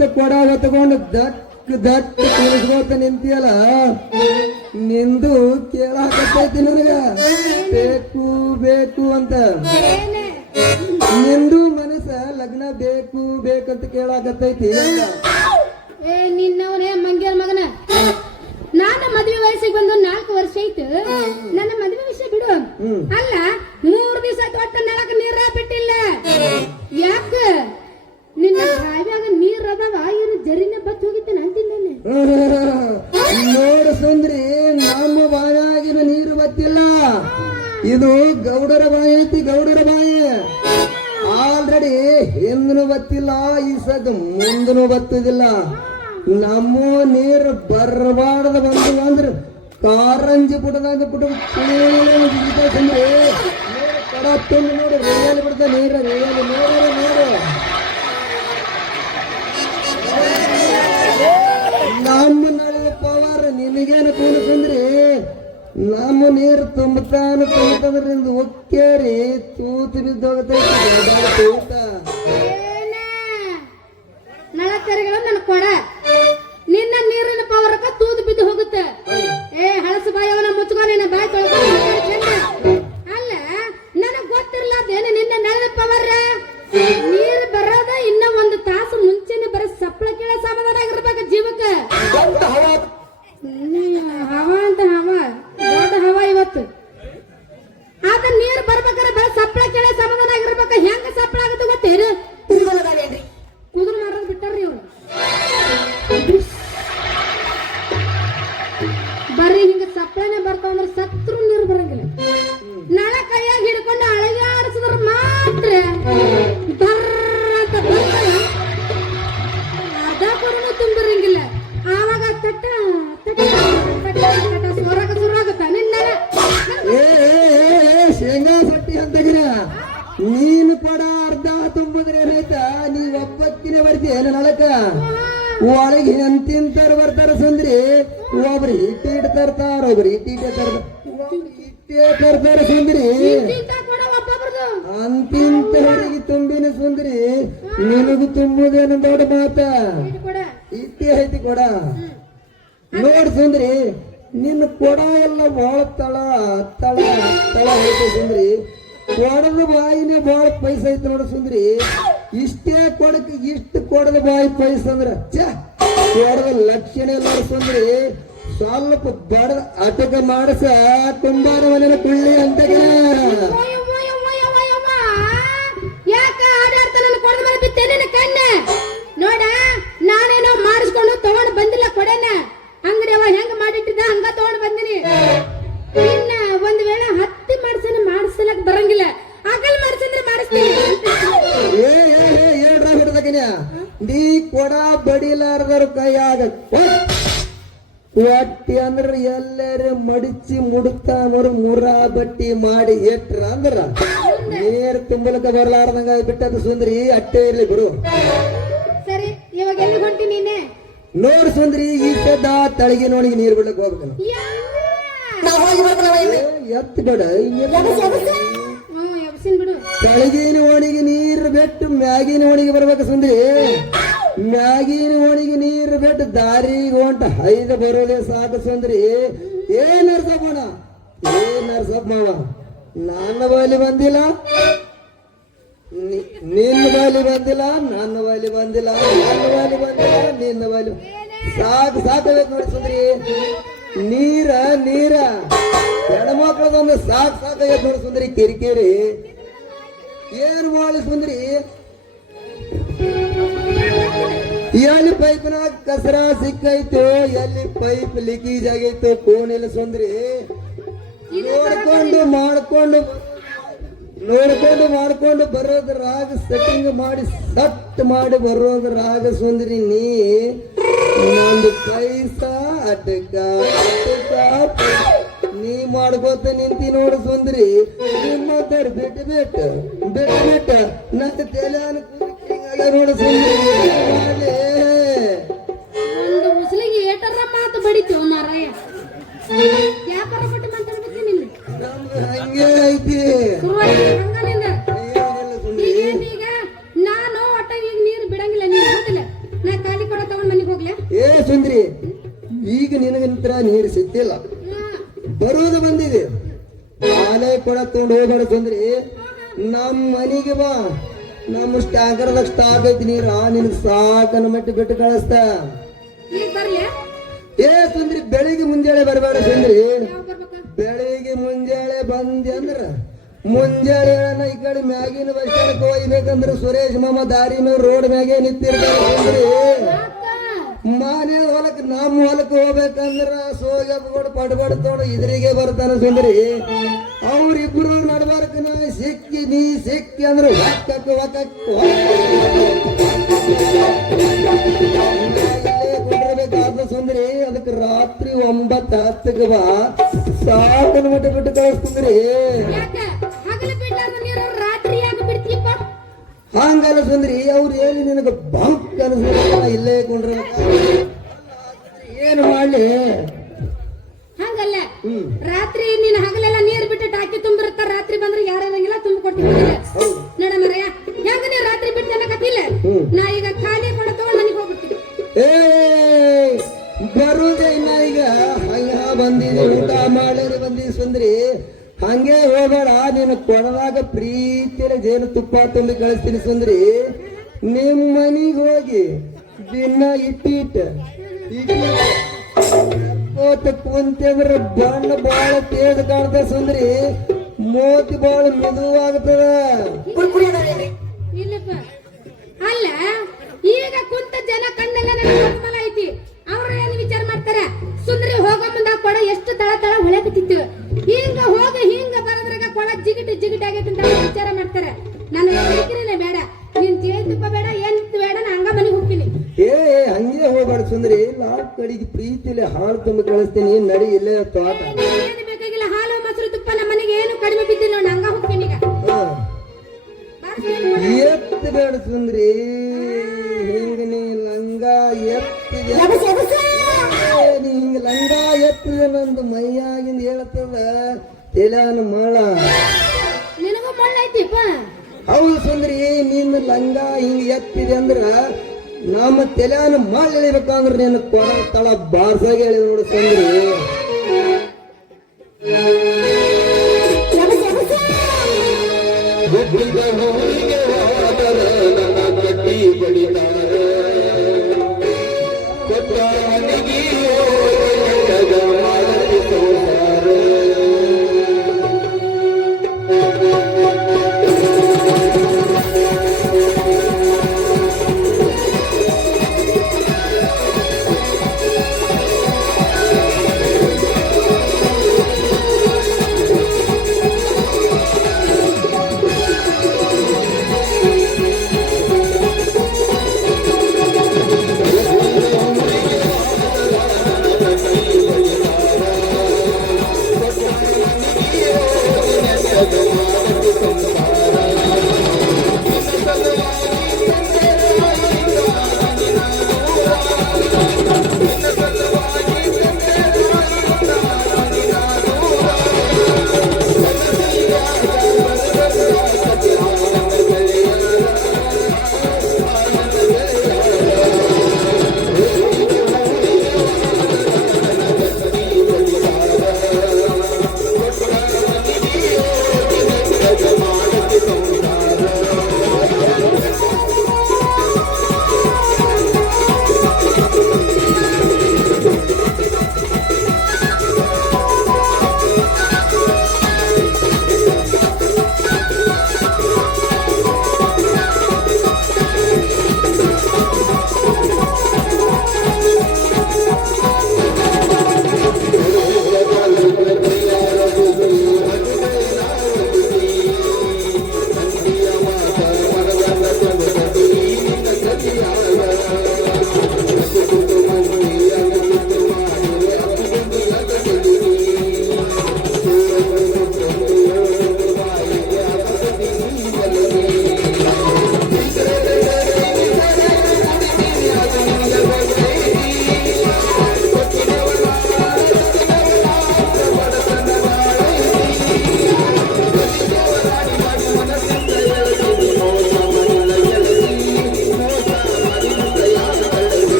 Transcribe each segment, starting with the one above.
ಹೊತ್ತು ಕೊಡ ಹೊತ್ಕೊಂಡು ದಟ್ ಕುಳಿಸ್ಕೋತ ನಿಂತಿಯಲ್ಲ, ನಿಂದು ಕೇಳಾಕತ್ತೈತಿ ನನಗ ಬೇಕು ಬೇಕು ಅಂತ. ನಿಂದು ಮನಸ್ಸ ಲಗ್ನ ಬೇಕು ಬೇಕಂತ ಕೇಳಾಕತ್ತೈತಿ. ನಿನ್ನವನೇ ಮಂಗ್ಯಾರ ಮಗನ, ನಾನು ಮದುವೆ ವಯಸ್ಸಿಗೆ ಬಂದು 4 ವರ್ಷ ಐತು. ನನ್ನ ಮದುವೆ ವಿಷಯ ಬಿಡು. ಅಲ್ಲ 3 ದಿವಸ ತೊಟ್ಟ ನೆಲಕ್ಕೆ ನೀರ ಬಿಟ್ಟಿಲ್ಲ. ಯಾಕ ನಿನ್ನ ಬಾವ್ಯಾಗ ನೀರ್ ಅದಾವ, ಇರು ಜರಿನ ಬತ್ ಹೋಗಿತ್ತೇನೆ ಅಂತಿದ್ದೇನೆ. ನೋಡು ಸುಂದ್ರಿ, ನಮ್ಮ ಬಾಯಾಗಿನ ನೀರು ಬತ್ತಿಲ್ಲ. ಇದು ಗೌಡರ ಬಾಯಿ ಐತಿ, ಗೌಡರ ಬಾಯಿ. ಆಲ್ರೆಡಿ ಹಿಂದನು ಬತ್ತಿಲ್ಲ, ಈ ಸದ್ ಮುಂದನು ಬತ್ತದಿಲ್ಲ. ನಮ್ಮ ನೀರು ಬರಬಾರ್ದ ಬಂದು ಅಂದ್ರೆ ಕಾರಂಜಿ ಪುಟದಾಗ ಪುಟ ಸುಂದ್ರಿ ಕಡ ತುಂಬ ನೋಡು, ರೇಯಲ್ಲಿ ಬಿಡ್ತ ನೀರ ರೇಯಲ್ಲಿ ನೋಡು ನೋಡು. ನಮ್ಮ ನಡುವೆ ಪವರ್ ನಿನಗೇನು ಕೂಲಿಸಂದ್ರಿ, ನಮ್ಮ ನೀರು ತುಂಬತಾನದ್ರಿಂದ ಒಕ್ಕೇರಿ ತೂತು ಬಿದ್ದೋಗತೈತಿ ತೂತ. ನಳಕರಿಗಳ ನನ್ನ ಕೊಡ, ನಿನ್ನ ನೀರಿನ ಪವರಕ್ಕ ತೂತು ಬಿದ್ದು ಹೋಗುತ್ತೆ. ಹಳಸ ಬಾಯವನ್ನ ಮುಚ್ಕೊ, ನಿನ್ನ ಬಾಯಿ ತೊಳ್ಕೊಂಡು. ಅಲ್ಲ ನನಗ್ ಗೊತ್ತಿರ್ಲಾರ್ದೇನು ನಿನ್ನ ನಳದ ಪವರ್. ನೀರು ಬರೋದ ಇನ್ನ 1 ತಾಸು ಮುಂಚೆನೆ ಬರೋ ಸಪ್ಪಳ ಕೇಳ ಸಮಾಧಾನ ಆಗಿರ್ಬೇಕು ಜೀವಕ್ಕೆ. ಹವಾ ಅಂತ ಹವಾ ದೊಡ್ಡ ಹವಾ ಇವತ್ತು. ಆದ ನೀರು ಬರ್ಬೇಕಾದ್ರೆ ಬರೋ ಸಪ್ಪಳ ಕೇಳ ಸಮಾಧಾನ ಆಗಿರ್ಬೇಕು. ಹೆಂಗ ಸಪ್ಪಳ ಆಗುತ್ತೆ ಗೊತ್ತೇನು? ಕುದುರು ಮಾರೋದು ಬಿಟ್ಟಾರ್ರಿ ಇವ್ರು. ಬರ್ರಿ ಹಿಂಗ ಸಪ್ಪಳನೆ ಬರ್ತಾವಂದ್ರೆ ಸತ್ರು ನೀರು ಬರಂಗಿಲ್ಲ. ನಳ ಕೈಯಾಗಿ ಹಿಡ್ಕೊಂಡು ಅಳಗೆ ಆಡಿಸಿದ್ರ ಮಾತ್ರ ಬರ್ರ ಅರ್ಧ ಕೊಡನು ತುಂಬಿರಂಗಿಲ್ಲ. ಆವಾಗ ತಟ್ಟ ಸೋರಾಗ ಸುರಾಗುತ್ತ ನಿನ್ನ ಶೇಂಗಾ ಸಟ್ಟಿ ಅಂತಗಿರ. ನೀನು ಕೊಡ ಅರ್ಧ ತುಂಬಿದ್ರೆ ಏನಾಯ್ತಾ, ನೀವ್ ಒಬ್ಬಕ್ಕಿನ ಬರ್ತೀಯ ನಳಕ. ಒಳಗೆ ಎಂತಿಂತರು ಬರ್ತಾರ ಸುಂದ್ರಿ, ಒಬ್ರು ಇಟ್ಟೆ ತರ್ತಾರ, ಒಬ್ರು ಇಟ್ಟೆ ತರ್ತಾರ ಸುಂದ್ರಿ. ಅಂತಿಂತ ಹೊರಗೆ ತುಂಬಿನ ಸುಂದ್ರಿ, ನಿನಗೂ ತುಂಬುದೇನು ದೊಡ್ಡ ಮಾತ. ಇಟ್ಟೆ ಐತಿ ಕೊಡ. ನೋಡ್ ಸುಂದ್ರಿ, ನಿನ್ನ ಕೊಡ ಎಲ್ಲ ಬಾಳ ತಳ ತಳ ತಳ ಐತಿ ಸುಂದ್ರಿ. ಕೊಡದ ಬಾಯಿನೇ ಬಾಳ ಪೈಸಾ ಐತಿ ನೋಡ ಸುಂದ್ರಿ. ಇಷ್ಟೇ ಕೊಡಕ್ಕೆ ಇಷ್ಟು ಕೊಡದ ಬಾಯಿ ಪೈಸ ಅಂದ್ರ ಕೊಡದ ಲಕ್ಷಣ ಎಲ್ಲ ಸುಂದ್ರಿ. ಸ್ವಲ್ಪ ಬಡ ಅಟಕ ಮಾಡಸ ಕುಂಬಾರ ಮನೆಯ ಕುಳ್ಳಿ ಅಂತ. ಯಾಕ ಆಡಾಡ್ತ ನನ್ನ ಕೊಡದ ಮೇಲೆ ಬಿತ್ತೇನೆ ಕಣ್ಣ ನೋಡ. ನಾನೇನೋ ಮಾಡಿಸ್ಕೊಂಡು ತಗೊಂಡು ಬಂದಿಲ್ಲ ಕೊಡನ. ಅಂಗಡಿ ಅವ ಹೆಂಗ ಮಾಡಿಟ್ಟಿದ್ದ ಹಂಗ ತಗೊಂಡು ಬಂದಿನಿ. ಇನ್ನ ಒಂದ್ ವೇಳೆ ಹತ್ತಿ ಮಾಡಿಸಲಕ್ ಬರಂಗಿಲ್ಲ, ಆಗಲ್ ಮಾಡಿಸಂದ್ರೆ ಮಾಡಿಸ್ತೀನಿ. ಹೇಳ್ರ ಹಿಡ್ದಕಿನ ನೀ ಕೊಡ ಬಡಿಲಾರ್ದರ ಕೈಯಾಗ ಒಟ್ಟಿ ಅಂದ್ರ ಎಲ್ಲರೂ ಮಡಿಚಿ ಮುಡುತ್ತಾನವ್ರು ಮುರಾ ಬಟ್ಟಿ ಮಾಡಿ ಇಟ್ರ ಅಂದ್ರ ನೀರ್ ತುಂಬಲಕ ಬರ್ಲಾರ್ದಂಗ ಬಿಟ್ಟದ ಸುಂದ್ರಿ. ಅಟ್ಟೆ ಇರ್ಲಿ ಬಿಡು. ಸರಿ, ಇವಾಗ ಎಲ್ಲಿ ಹೊಂಟಿ ನೀನೆ ನೋಡ್ ಸುಂದ್ರಿ. ಈ ಸದ ತಳಗಿ ನೋಡಿ ನೀರ್ ಬಿಡ್ಲಕ್ ಹೋಗ್ಬೇಕು. ಎತ್ ಬೇಡ, ತಳಗಿನ ಓಣಿಗೆ ನೀರು ಬಿಟ್ಟು ಮ್ಯಾಗಿನ ಓಣಿಗೆ ಬರ್ಬೇಕು ಸುಂದ್ರಿ. ಮ್ಯಾಗಿನ ಓಣಿಗೆ ನೀರು ಬಿಟ್ಟು ದಾರಿಗೆ ಹೊಂಟ ಐದು ಬರೋದೇ ಸಾಕು ಸುಂದ್ರಿ. ನರ್ಸಪ್ಪಣ ನರ್ಸಪ್ಪ ಮಾವ, ನನ್ನ ಬಾಲಿ ಬಂದಿಲ್ಲ, ನಿನ್ನ ಬಾಲಿ ಬಂದಿಲ್ಲ, ನನ್ನ ಬಾಲಿ ಬಂದಿಲ್ಲ, ನನ್ನ ಬಾಲಿ ಬಂದಿಲ್ಲ, ನಿನ್ನ ಬಾಲಿ ಸಾಕು ಸಾಕಬೇಕು ನೋಡಿ ಸುಂದ್ರಿ. ನೀರ ನೀರ ಹೆಣ್ಮಕ್ಳದೊಂದು ಸಾಕಾಗೈತ್ ನೋಡಿ ಸುಂದರಿ. ಕಿರಿಕಿರಿ ಏನು ಮಾಡಿ ಸುಂದರಿ. ಎಲ್ಲಿ ಪೈಪ್ನಾಗ ಕಸರ ಸಿಕ್ಕೈತು, ಎಲ್ಲಿ ಪೈಪ್ ಲೀಕೇಜ್ ಆಗೈತು ಕೋಣಿಲ್ಲ ಸುಂದರಿ. ನೋಡ್ಕೊಂಡು ಬರೋದ್ರಾಗ ಸೆಟ್ಟಿಂಗ್ ಮಾಡಿ ಸಟ್ ಮಾಡಿ ಬರೋದ್ರಾಗ ಸುಂದರಿ. ನೀ ಒಂದು ಪೈಸಾ ಅಟಕ ನೀ ಮಾಡ್ಕೋತ ನಿಂತಿ ನೋಡು ಸುಂದರಿ. ನಿಮ್ಮತ್ತಾರ ಬಿಟ್ಟು ನನ್ನ ತಲೆ ಅನುಕೂಲ ನೋಡು ಸುಂದರಿ. ಮುಸ್ಲಿಗೆ ಏಟರ ಮಾತು ಬಡಿತೀವ ಮಾರಾಯ. ವ್ಯಾಪಾರ ಪಟ್ಟಿ ಮಾತಾಡ್ಬೇಕು ನಿನ್ನ ಹಂಗೆ ಐತಿ. ಈಗ ನಾನು ಒಟ್ಟ ಈಗ ನೀರು ಬಿಡಂಗಿಲ್ಲ. ನೀರು ಗೊತ್ತಿಲ್ಲ, ನಾ ಶಾಲೆ ಕೂಡ ತಗೊಂಡು ಹೋಗ್ಬೇಡ ಸುಂದ್ರಿ ನಮ್ಮ ಮನೆಗೆ ಬಾ ನಮ್ಮ ಟ್ಯಾಂಕರ್ದಾಗ ಸ್ಟಾಕ್ ಐತಿ ನೀರ ನಿನಗೆ ಸಾಕನ ಮಟ್ಟಿ ಬಿಟ್ಟು ಕಳಿಸ್ತ ಈಗ ಬರ್ಲಿ ಏ ಸುಂದ್ರಿ ಬೆಳಿಗ್ಗೆ ಮುಂಜಾನೆ ಬರಬೇಡ ಸುಂದ್ರಿ ಯಾವ ಬರ್ಬೇಕ ಬೆಳಿಗ್ಗೆ ಮುಂಜಾನೆ ಬಂದಿ ಅಂದ್ರ ಮುಂಜಾನೆ ಈ ಕಡೆ ಮ್ಯಾಗಿನ ಬಸ್ ಸ್ಟ್ಯಾಂಡ್ ಹೋಗ್ಬೇಕಂದ್ರ ಸುರೇಶ್ ಮಾಮ ದಾರಿ ಮೇಲೆ ರೋಡ್ ಮ್ಯಾಗೆ ನಿಂತಿರ್ತಾರೆ ಸುಂದ್ರಿ ಮಾನೆ ಹೊಲಕ್ ನಮ್ಮ ಹೊಲಕ್ ಹೋಗ್ಬೇಕಂದ್ರ ಸೋಗಪ್ಪಗಳು ಪಡ್ಬಡ್ ತೋಡು ಇದ್ರಿಗೆ ಬರ್ತಾನ ಸುಂದರಿ ಅವ್ರಿಬ್ರು ನಡ್ಬಾರ್ಕ ನಾ ಸಿಕ್ಕಿ ನೀ ಸಿಕ್ಕಿ ಅಂದ್ರೆ ಕುಂಡಿರ್ಬೇಕಾದ ಸುಂದರಿ ಅದಕ್ಕೆ ರಾತ್ರಿ 9:10 ಬಾ ಸಾಕನ ಮಟ್ಟ ಬಿಟ್ಟು ಕಳಿಸ್ತಂದ್ರಿ ಯಾಕ ಹಗಲು ಬಿಡ್ಲಾರ್ದ ನೀರು ರಾತ್ರಿ ಯಾಕೆ ಬಿಡ್ತೀಪ್ಪ ಹಂಗಲ್ಲ ಸುಂದ್ರಿ ಅವ್ರು ಹೇಳಿ ನಿನಗ ಬಂಕ್ ಅನ್ಸ ಇಲ್ಲೇ ಕೊಂಡ್ರ ಏನು ಮಾಡ್ಲಿ ಹಂಗಲ್ಲ ರಾತ್ರಿ ನೀನ್ ಹಗಲೆಲ್ಲ ನೀರ್ ಬಿಟ್ಟು ಟಾಕಿ ತುಂಬಿರುತ್ತ ರಾತ್ರಿ ಬಂದ್ರೆ ಯಾರಂಗಿಲ್ಲ ತುಂಬ ಕೊಡ್ತೀನಿ ನೋಡ ಮರಯ್ಯ ಹೆಂಗ ನೀ ರಾತ್ರಿ ಬಿಟ್ಟು ಅನ್ನಕತ್ತಿಲ್ಲ ನಾ ಈಗ ಖಾಲಿ ಕೊಡ ತಗೊಂಡು ನನಗೆ ಹೋಗ್ಬಿಡ್ತೀನಿ ಏ ಬರುದೇ ಇನ್ನ ಈಗ ಹಂಗ ಬಂದಿದೆ ಊಟ ಮಾಡಿ ಬಂದಿದ್ ಸುಂದ್ರಿ ಹಂಗೆ ಹೋಗಬೇಡ ನೀನು ಕೊಡದಾಗ ಪ್ರೀತಿಯ ಜೇನು ತುಪ್ಪ ತುಂಬಿ ಕಳಿಸ್ತೀನಿ ಸುಂದ್ರಿ ನಿಮ್ ಮನಿಗ್ ಹೋಗಿ ದಿನ ಇಟ್ಟಿಟ್ಟ ಕುಂತಂದ್ರ ಬಣ್ಣ ಬಾಳ ತೇಜ್ ಕಾಣ್ತ ಸುಂದ್ರಿ ಮೋತಿ ಬಾಳ ಮೆದುವಾಗ್ತದ ಇಲ್ಲಪ್ಪ ಅಲ್ಲ ಈಗ ಕುಂತ ಜನ ಕಣ್ಣೆಲ್ಲ ನನಗೆ ಐತಿ ಅವ್ರ ಏನ್ ವಿಚಾರ ಮಾಡ್ತಾರ ಸುಂದ್ರಿ ಹೋಗೋ ಮುಂದ ಕೊಡ ಎಷ್ಟು ತಳ ತಳ ಹೊಳಕತ್ತಿತ್ತು ಹಿಂಗ ಹೋಗ ಹಿಂಗ ಬರದ್ರಾಗ ಕೊಡ ಜಿಗಿಟ್ ಜಿಗಿಟ್ ಆಗೈತಿ ಅಂತ ವಿಚಾರ ಮಾಡ್ತಾರ ನನಗೆ ಬೇಕಿರನೇ ಬೇಡ ನೀನ್ ತುಪ್ಪ ಬೇಡ ಏನ್ ಬೇಡ ನಾ ಹಂಗ ಮನೆಗೆ ಹೋಗ್ತೀನಿ ಏ ಹಂಗೆ ಹೋಗ್ಬೇಡ ಸುಂದ್ರಿ ನಾಲ್ಕು ಕಡೆಗೆ ಪ್ರೀತಿಲಿ ಹಾಲು ತುಂಬಿ ಕಳಿಸ್ತೀನಿ ನಡಿ ಇಲ್ಲೇ ತೋಟ ಏನು ಬೇಕಾಗಿಲ್ಲ ಹಾಲು ಮೊಸರು ತುಪ್ಪ ನಮ್ಮ ಮನೆಗೆ ಏನು ಕಡಿಮೆ ಬಿದ್ದಿಲ್ಲ ನಾನು ಹಂಗ ಹೋಗ್ತೀನಿ ಈಗ ಎತ್ತ ಬೇಡ ಸುಂದ್ರಿ ಹಿಂಗ ನೀ ಲಂಗ ಎತ್ತಿದೆ ನೀ ಹಿಂಗ ಲಂಗ ಎತ್ತಿದೆ ನಂದು ಮೈಯಾಗಿಂದ ಹೇಳ್ತದ ತೆಲಾನ ಮಳ ನಿನಗೂ ಮಳ್ಳೈತಿಪ್ಪ ಹೌದು ಸುಂದ್ರಿ ನಿನ್ನ ಲಂಗ ಹಿಂಗ ಎತ್ತಿದೆ ಅಂದ್ರ ನಮ್ಮ ತೆಲಾನ ಮಳ ಎಳಿಬೇಕಂದ್ರ ನೀನು ಕೊಡ ತಳ ಬಾರ್ಸಾಗಿ ಹೇಳಿ ನೋಡು ಸುಂದ್ರಿ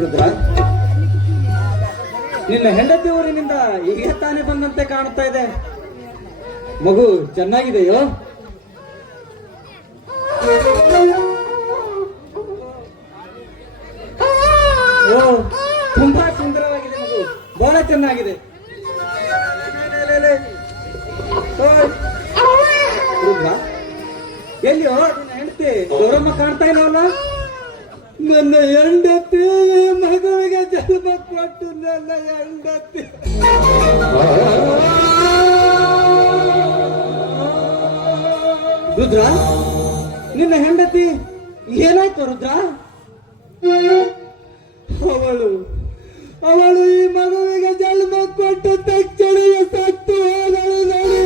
ರುದ್ರ, ನಿನ್ನ ಹೆಂಡತಿ ಊರಿನಿಂದ ಈಗ ತಾನೇ ಬಂದಂತೆ ಕಾಣುತ್ತಾ ಇದೆ. ಮಗು ಚೆನ್ನಾಗಿದೆಯೋ? ಓ, ತುಂಬಾ ಸುಂದರವಾಗಿದೆ ಮಗು, ಬಹಳ ಚೆನ್ನಾಗಿದೆ. ರುದ್ರ, ಎಲ್ಲಿಯೋ ನಿನ್ನ ಹೆಂಡತಿ ಗೌರಮ್ಮ ಕಾಣ್ತಾ ಇಲ್ಲವಲ್ಲ? ನನ್ನ ಹೆಂಡತಿ ಮಗುವಿಗೆ ಜನ್ಮ ಕೊಟ್ಟು ನನ್ನ ಹೆಂಡತಿ ರುದ್ರ, ನಿನ್ನ ಹೆಂಡತಿ ಏನಾಯ್ತು ರುದ್ರ? ಅವಳು ಈ ಮಗುವಿಗೆ ಜನ್ಮ ಕೊಟ್ಟು ತಕ್ಷಣ ಸತ್ತು ಹೋದಳು ನೋಡಿ.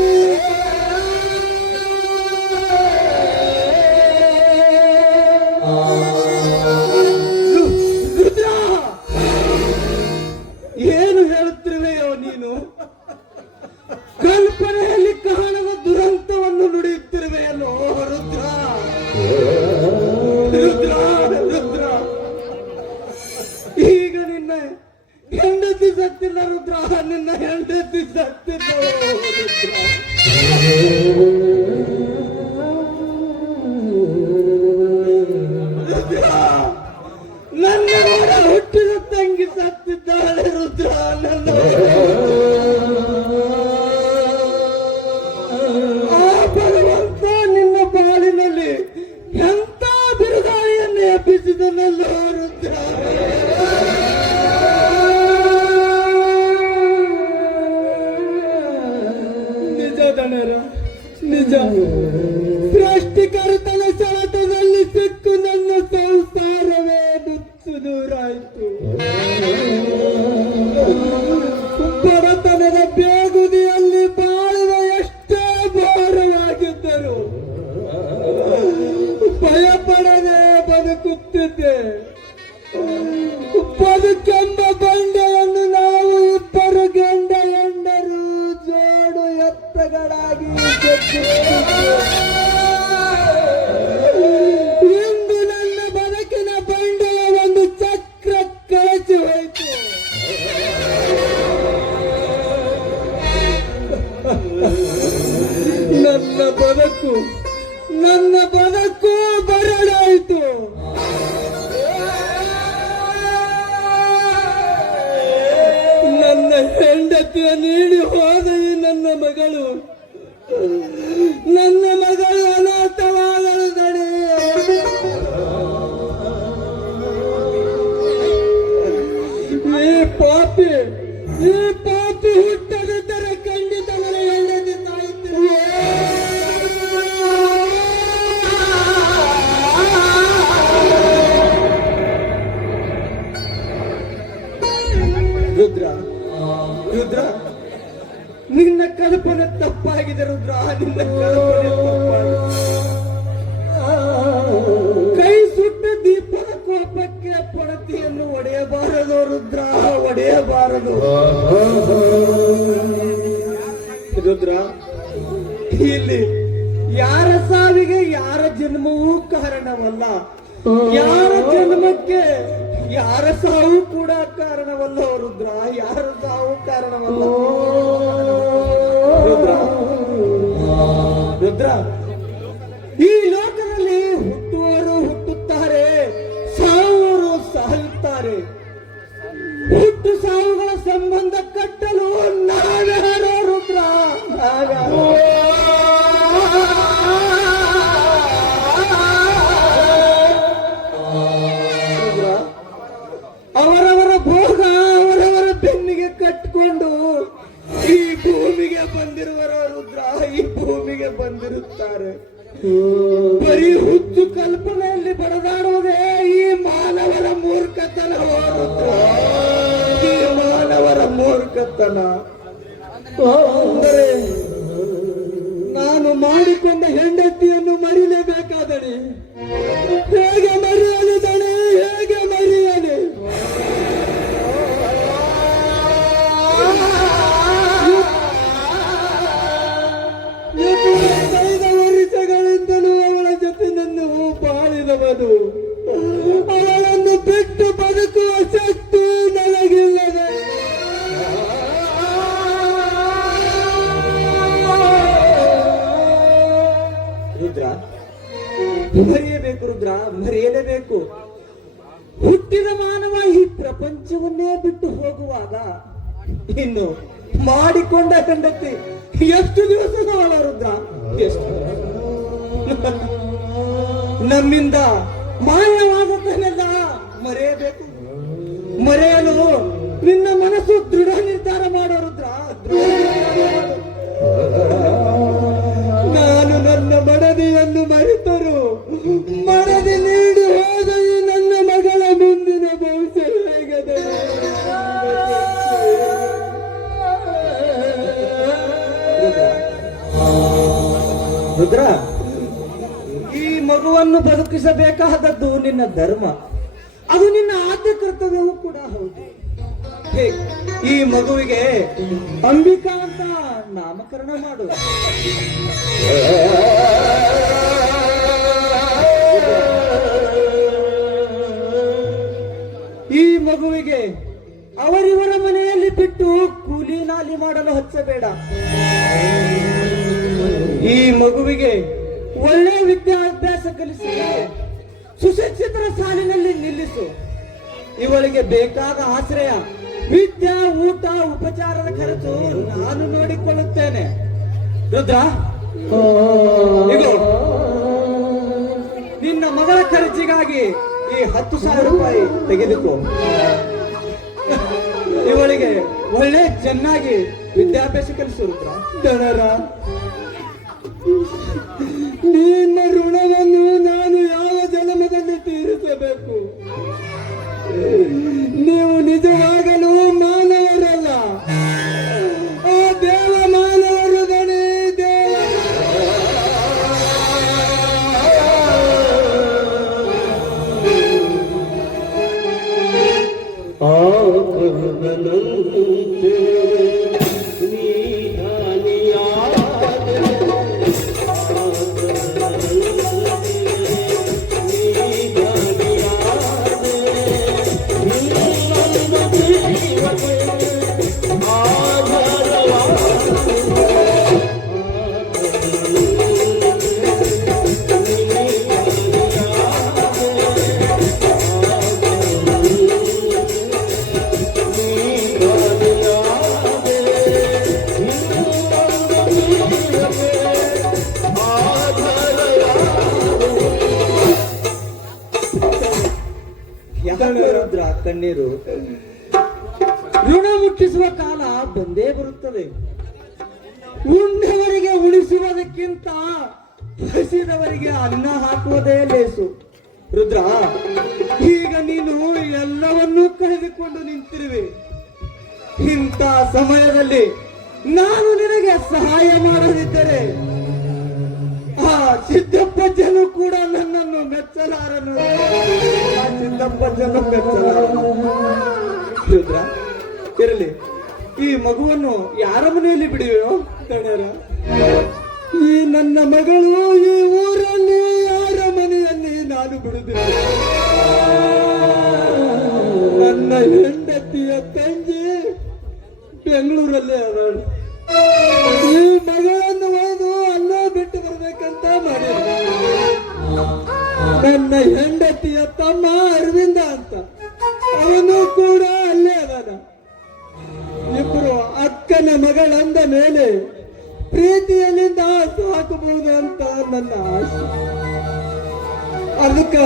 ಏನು ಹೇಳುತ್ತಿರುವೆಯೋ ನೀನು? ಕಲ್ಪನೆಯಲ್ಲಿ ಕಾಣುವ ದುರಂತವನ್ನು ನುಡಿಯುತ್ತಿರುವೆಯಲ್ಲೋ ರುದ್ರ. ರುದ್ರ, ರುದ್ರ, ಈಗ ನಿನ್ನ ಹೆಂಡತಿ ಸತ್ತಿಲ್ಲ ರುದ್ರ, ನಿನ್ನ ಹೆಂಡತಿ ಸತ್ತಿಲ್ಲ ರುದ್ರ. ನನ್ನ ಒಡ ಹುಟ್ಟಿದ ತಂಗಿ ಸತ್ತಿದ್ದಾಳೆ ರುದ್ರ. ನನ್ನ ಆ ಭಗವಂತ ನಿನ್ನ ಬಾಳಿನಲ್ಲಿ ಎಂತ ಬಿರುಗಾಳಿಯನ್ನು ಎಬ್ಬಿಸಿದನಲ್ಲ ರುದ್ರ. ನಿಜ ದಣರ, ನಿಜ. ಸೃಷ್ಟಿಕರ್ತನ ಸೆಳೆತದಲ್ಲಿ ಸಿಕ್ಕು ನನ್ನ ಸಂಸಾರವೇ ನುಚ್ಚು ನೂರಾಯಿತು. ಬಡತನದ ಬೇಗುದಿಯಲ್ಲಿ ಬಾಳುವ ಎಷ್ಟೇ ಭಾರವಾಗಿದ್ದರು ಭಯಪಡದೆ ಬದುಕುತ್ತಿದ್ದೆ. ಬದುಕೆಂಬ ಬಂಡೆಯನ್ನು ನಾವು ಇಬ್ಬರು ಗಂಡ ಹೆಂಡರು ಜೋಡು ಎತ್ತಗಳಾಗಿ ಇಂದು ನನ್ನ ಬದುಕಿನ ಬಂಡೆಯ ಒಂದು ಚಕ್ರ ಕಳಚಿ ಹೋಯಿತು. ನನ್ನ ಬದುಕು ಬರಡಾಯಿತು. ನನ್ನ ಹೆಂಡತಿಯ ನೀಡಿ ಹೋದ ಈ ನನ್ನ ಮಗಳು ಅನಾಥವಾದಳು ನಡೆ. ಈ ಪಾಪಿ ಹುಟ್ಟದಿದ್ದರೆ ಖಂಡಿತ ನನ್ನ ಹೆಂಡತಿ ಸಾಯುತ್ತಿರುವ. ರುದ್ರ, ರುದ್ರ, ಕಲ್ಪನೆ ತಪ್ಪಾಗಿದೆ ರುದ್ರ, ನಿನ್ನ ಕಲ್ಪನೆ ತಪ್ಪಾಗಿದೆ. ಕೈ ಸುಟ್ಟ ದೀಪದ ಕೋಪಕ್ಕೆ ಪಣತಿಯನ್ನು ಒಡೆಯಬಾರದು ರುದ್ರ, ಒಡೆಯಬಾರದು. ರುದ್ರ, ಇಲ್ಲಿ ಯಾರ ಸಾವಿಗೆ ಯಾರ ಜನ್ಮವೂ ಕಾರಣವಲ್ಲ, ಯಾರ ಜನ್ಮಕ್ಕೆ ಯಾರ ಸಾವು ಕೂಡ ಕಾರಣವಲ್ಲ ರುದ್ರ, ಯಾರ ಸಾವು ಕಾರಣವಲ್ಲ. ರುದ್ರ, ರುದ್ರ, ಈ ಲೋಕದಲ್ಲಿ ಹುಟ್ಟುವವರು ಹುಟ್ಟುತ್ತಾರೆ, ಸಾವುವರು ಸಾಯುತ್ತಾರೆ. ಹುಟ್ಟು ಸಾವುಗಳ ಸಂಬಂಧ ಕಟ್ಟಲು ನಾವ್ಯಾರೋ ರುದ್ರ, ನಾವ್ಯಾರೋ. ಅವರವರ ಭೋಗ ಅವರವರ ಬೆನ್ನಿಗೆ ಕಟ್ಟಿಕೊಂಡು ಈ ಭೂಮಿಗೆ ಬಂದಿರುವರ ರುದ್ರ, ಈ ಭೂಮಿಗೆ ಬಂದಿರುತ್ತಾರೆ. ಬರೀ ಹುಚ್ಚು ಕಲ್ಪನೆಯಲ್ಲಿ ಬಡದಾಡುವುದೇ ಈ ಮಾನವರ ಮೂರ್ಖತನವೋ ರುದ್ರ, ಈ ಮಾನವರ ಮೂರ್ಖತನ. ಅಂದರೆ ನಾನು ಮಾಡಿಕೊಂಡ ಹೆಂಡತಿಯನ್ನು ಮರಿಲೇಬೇಕಾದಣಿ. ಹೇಗೆ ಮರೆಯಲಿ ದಣೆ, ಹೇಗೆ ಮರೆಯಲಿ? 5 ವರ್ಷಗಳಿಂದಲೂ ಅವಳ ಜೊತೆ ನನ್ನ ಬಾಳಿದವನು, ಅವಳನ್ನು ಬಿಟ್ಟು ಬದುಕುವ ಶಕ್ತಿ ನನಗಿಲ್ಲದೆ. ರುದ್ರ, ಮರೆಯಬೇಕು ರುದ್ರ, ಮರೆಯಲೇಬೇಕು. ಹುಟ್ಟಿದ ಮಾನವ ಈ ಪ್ರಪಂಚವನ್ನೇ ಬಿಟ್ಟು ಹೋಗುವಾಗ ಇನ್ನು ಮಾಡಿಕೊಂಡ ಹೆಂಡತಿ ಎಷ್ಟು ದಿವಸದವಳ ರುದ್ರ, ಎಷ್ಟು? ನಮ್ಮಿಂದ ಮಾಯವಾದದ್ದನ್ನೆಲ್ಲ ಮರೆಯಬೇಕು. ಮರೆಯಲು ನಿನ್ನ ಮನಸ್ಸು ದೃಢ ನಿರ್ಧಾರ ಮಾಡೋ ರುದ್ರ, ದೃಢ ನಿರ್ಧಾರ ಮಾಡು. ನಾನು ನನ್ನ ಮಡದಿಯನ್ನು ಮರೆತರು ಮಡದಿ ನೀಡಿ ಹೋದ ಈ ನನ್ನ ಮಗಳ ಮುಂದಿನ ಭವಿಷ್ಯ ಹೇಗದೆ? ರುದ್ರ, ಈ ಮಗುವನ್ನು ಬದುಕಿಸಬೇಕಾದದ್ದು ನಿನ್ನ ಧರ್ಮ, ಅದು ನಿನ್ನ ಆದ್ಯ ಕರ್ತವ್ಯವೂ ಕೂಡ ಹೌದು. ಈ ಮಗುವಿಗೆ ಅಂಬಿಕಾ ಅಂತ ನಾಮಕರಣ ಮಾಡು. ಈ ಮಗುವಿಗೆ ಅವರಿವರ ಮನೆಯಲ್ಲಿ ಬಿಟ್ಟು ಕೂಲಿ ನಾಲಿ ಮಾಡಲು ಹಚ್ಚಬೇಡ. ಈ ಮಗುವಿಗೆ ಒಳ್ಳೆ ವಿದ್ಯಾಭ್ಯಾಸ ಕಲಿಸಿ ಸುಶಿಕ್ಷಿತರ ಸಾಲಿನಲ್ಲಿ ನಿಲ್ಲಿಸು. ಇವಳಿಗೆ ಬೇಕಾದ ಆಶ್ರಯ, ವಿದ್ಯಾ, ಊಟ, ಉಪಚಾರದ ಖರ್ಚು ನಾನು ನೋಡಿಕೊಳ್ಳುತ್ತೇನೆ. ರುದ್ರ, ಇದು ನಿನ್ನ ಮಗಳ ಖರ್ಚಿಗಾಗಿ ಈ 10,000 ರೂಪಾಯಿ ತೆಗೆದುಕೋ. ಇವಳಿಗೆ ಒಳ್ಳೆ ಚೆನ್ನಾಗಿ ವಿದ್ಯಾಭ್ಯಾಸ ಕಲಿಸು ರುದ್ರ. ಜನರ ನಿನ್ನ ಋಣವನ್ನು ನಾನು ಯಾವ ಜನ್ಮದಲ್ಲಿ ತೀರಿಸಬೇಕು? ನೀವು ನಿಜವಾಗಲೂ ಮಾನವರಲ್ಲ, ಆ ದೇವ ಮಾನವರು ದಣೆ, ದೇವ. ಕಣ್ಣೀರು ಋಣ ಮುಟ್ಟಿಸುವ ಕಾಲ ಬಂದೇ ಬರುತ್ತದೆ. ಉಂಡವರಿಗೆ ಉಳಿಸುವುದಕ್ಕಿಂತ ಹಸಿದವರಿಗೆ ಅನ್ನ ಹಾಕುವುದೇ ಲೇಸು. ರುದ್ರ, ಈಗ ನೀನು ಎಲ್ಲವನ್ನೂ ಕಳೆದುಕೊಂಡು ನಿಂತಿರುವೆ. ಇಂಥ ಸಮಯದಲ್ಲಿ ನಾನು ನಿನಗೆ ಸಹಾಯ ಮಾಡದಿದ್ದರೆ ಆ ಸಿದ್ದಪ್ಪಜ್ಜನು ಕೂಡ ನನ್ನನ್ನು ಮೆಚ್ಚಲಾರನು. ಆ ಸಿದ್ದಪ್ಪಜ್ಜನು ಮೆಚ್ಚಲಾರನು. ರುದ್ರ, ಇರಲಿ, ಈ ಮಗುವನ್ನು ಯಾರ ಮನೆಯಲ್ಲಿ ಬಿಡುವೆಯೋ ತಣರ? ಈ ನನ್ನ ಮಗಳು ಈ ಊರಲ್ಲಿ ಯಾರ ಮನೆಯಲ್ಲಿ ನಾನು ಬಿಡುವುದಿಲ್ಲ. ನನ್ನ ಹೆಂಡತಿಯ ತಂಗಿ ಬೆಂಗಳೂರಲ್ಲೇ ಅವಳು. ಈ ಮಗಳನ್ನು ಒಯ್ದು ಅಲ್ಲೇ ಬಿಟ್ಟು ಬರ್ಬೇಕಂತ ಮಾಡಿ. ನನ್ನ ಹೆಂಡತಿಯ ತಮ್ಮ ಅರವಿಂದ ಅಂತ, ಅವನು ಕೂಡ ಅಲ್ಲೇ ಅದಾನ. ಇಬ್ರು ಅಕ್ಕನ ಮಗಳಂದ ಮೇಲೆ ಪ್ರೀತಿಯಲ್ಲಿಂದ ಸಾಕಬಹುದು ಅಂತ ನನ್ನ ಆಸೆ. ಅದಕ್ಕ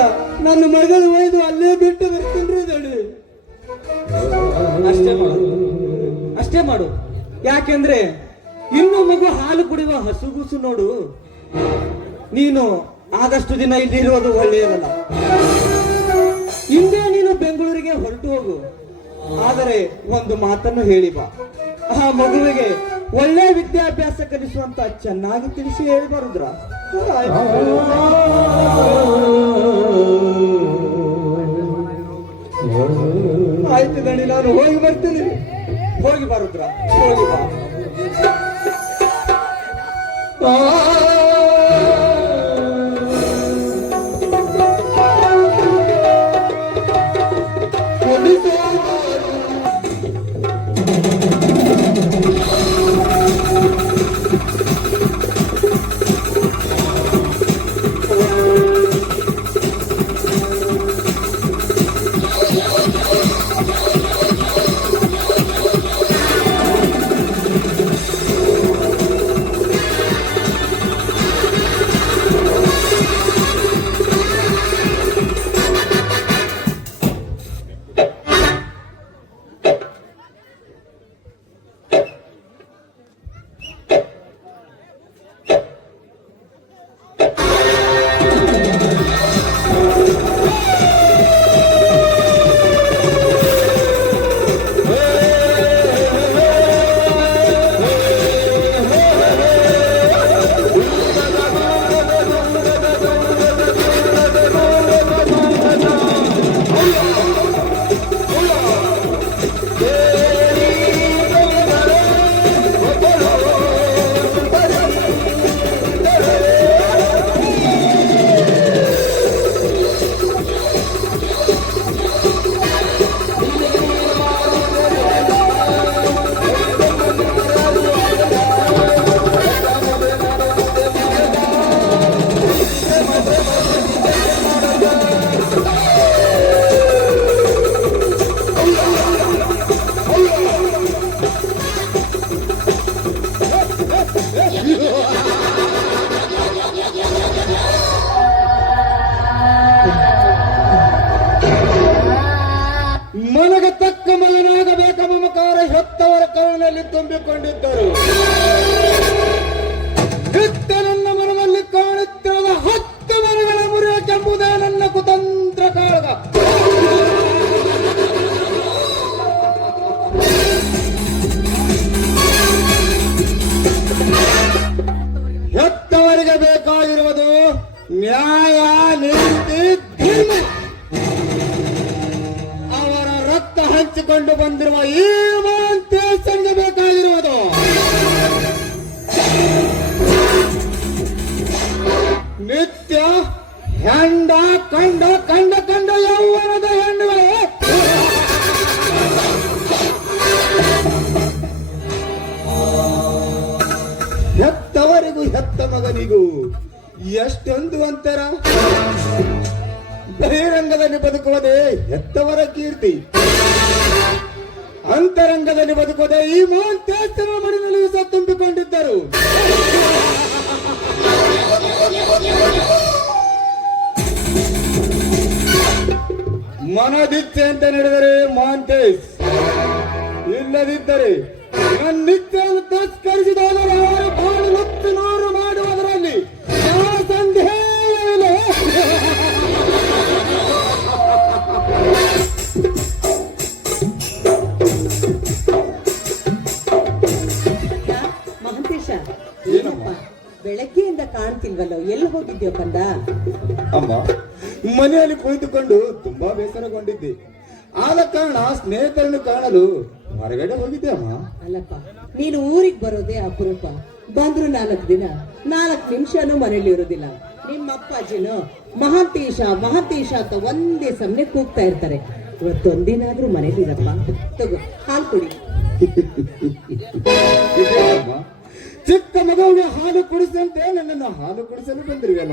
ನನ್ನ ಮಗಳು ಒಯ್ದು ಅಲ್ಲೇ ಬಿಟ್ಟು ಬರ್ತೀನಿ ದಡಿ. ಅಷ್ಟೇ ಮಾಡು. ಯಾಕೆಂದ್ರೆ ಇನ್ನು ಮಗು ಹಾಲು ಕುಡಿಯುವ ಹಸುಗೂಸು ನೋಡು. ನೀನು ಆದಷ್ಟು ದಿನ ಇಲ್ಲಿರುವುದು ಒಳ್ಳೆಯದಲ್ಲ. ಹಿಂದೆ ನೀನು ಬೆಂಗಳೂರಿಗೆ ಹೊರಟು ಹೋಗು. ಆದರೆ ಒಂದು ಮಾತನ್ನು ಹೇಳಿ ಬಾ. ಆ ಮಗುವಿಗೆ ಒಳ್ಳೆ ವಿದ್ಯಾಭ್ಯಾಸ ಕಲಿಸುವಂತ ಚೆನ್ನಾಗಿ ತಿಳಿಸಿ ಹೇಳಿ ಬರುದ್ರ. ಆಯ್ತು ದಣಿ, ನಾನು ಹೋಗಿ ಬರ್ತೀನಿ. ಹೋಗಿ ಬರುದ್ರ, ಹೋಗಿ ಬಾ. ಮನಗೆ ತಕ್ಕ ಮಗನಾಗಬೇಕ ಮಮಕಾರ ಹೆತ್ತವರ ಕರುಣೆಯಲ್ಲಿ ತುಂಬಿಕೊಂಡಿದ್ದರು. ಹೆತ್ತ ನನ್ನ ಮನದಲ್ಲಿ ಕಾಣುತ್ತಿರುವ 10 ಮರಗಳ ಮುರಿಯಕೆಂಬುದೇ ನನ್ನ ಕುತಂತ್ರ ಕಾಳಗ. ಹೆತ್ತವರಿಗೆ ಬೇಕಾಗಿರುವುದು ನ್ಯಾಯ, ನೀತಿ, ಧರ್ಮ. ಅವರ ರಕ್ತ ಹಂಚಿಕೊಂಡು ಬಂದಿರುವ ಈ ಮಾಂತೇಶನ್ಗೆ ಬೇಕಾಗಿರುವುದು ನಿತ್ಯ ಹೆಂಡ ಕಂಡ ಕಂಡ ಕಂಡ ಯೌವನದ ಹೆಣ್ಣುಗಳೇ. ಹೆತ್ತವರಿಗೂ ಹೆತ್ತ ಮಗನಿಗೂ ಎಷ್ಟೊಂದು ಅಂತರ. ಬಹಿರಂಗದಲ್ಲಿ ಬದುಕುವುದೇ ಹೆತ್ತವರ ಕೀರ್ತಿ, ಅಂತರಂಗದಲ್ಲಿ ಬದುಕುವುದೇ ಈ ಮೋಹಂತೇಶ್ವರ ಮಡಿನಲ್ಲಿ ವಿಷ ತುಂಬಿಕೊಂಡಿದ್ದರು. ಮನದಿಚ್ಛೆ ಅಂತ ನಡೆದರೆ ಮೋಹಂತೇಶ್, ಇಲ್ಲದಿದ್ದರೆ ನನ್ನಿಚ್ಛೆಯನ್ನು ತಿರಸ್ಕರಿಸಿದವರು ಅವರು ಬಾಳು ಹೊತ್ತು ನೂರು ಮಾಡುವುದರಲ್ಲಿ ಯಾವ ಸಂದೇಹವಿಲ್ಲ. ಕಾಣ್ತಿಲ್ವಲ್ಲೋ, ಎಲ್ಲಿ ಹೋಗಿದ್ಯೋ ಕಂದ? ಅಮ್ಮ, ಮನೆಯಲ್ಲಿ ಕುಳಿತುಕೊಂಡು ತುಂಬಾ ಬೇಸರಗೊಂಡಿದ್ದೆ. ಆದ ಕಾರಣ ಸ್ನೇಹಿತರನ್ನು ಕಾಣಲು ಹೊರಗಡೆ ಹೋಗಿದ್ದೆ ಅಮ್ಮ. ಅಲ್ಲಪ್ಪ, ನೀನು ಊರಿಗೆ ಬರೋದೇ ಅಪರೂಪ. ಬಂದ್ರು 4 ದಿನ, 4 ನಿಮಿಷನೂ ಮನೇಲಿ ಇರೋದಿಲ್ಲ. ನಿಮ್ಮ ಅಪ್ಪಾಜಿನೋ ಮಹಾಂತೇಶ ಮಹಾಂತೇಶ ಅಂತ ಒಂದೇ ಸಮನೆ ಕೂಗ್ತಾ ಇರ್ತಾರೆ. ಇವತ್ತೊಂದಿನಾದ್ರೂ ಮನೇಲಿ ಇರಪ್ಪ. ತಗೋ, ಹಾಲು ಕುಡಿ. ಇದೇ ಅಮ್ಮ, ಚಿಕ್ಕ ಮಗುವಿಗೆ ಹಾಲು ಕುಡಿಸಂತೆ ನನ್ನನ್ನು ಹಾಲು ಕುಡಿಸಲು ಬಂದಿರುವಲ್ಲ.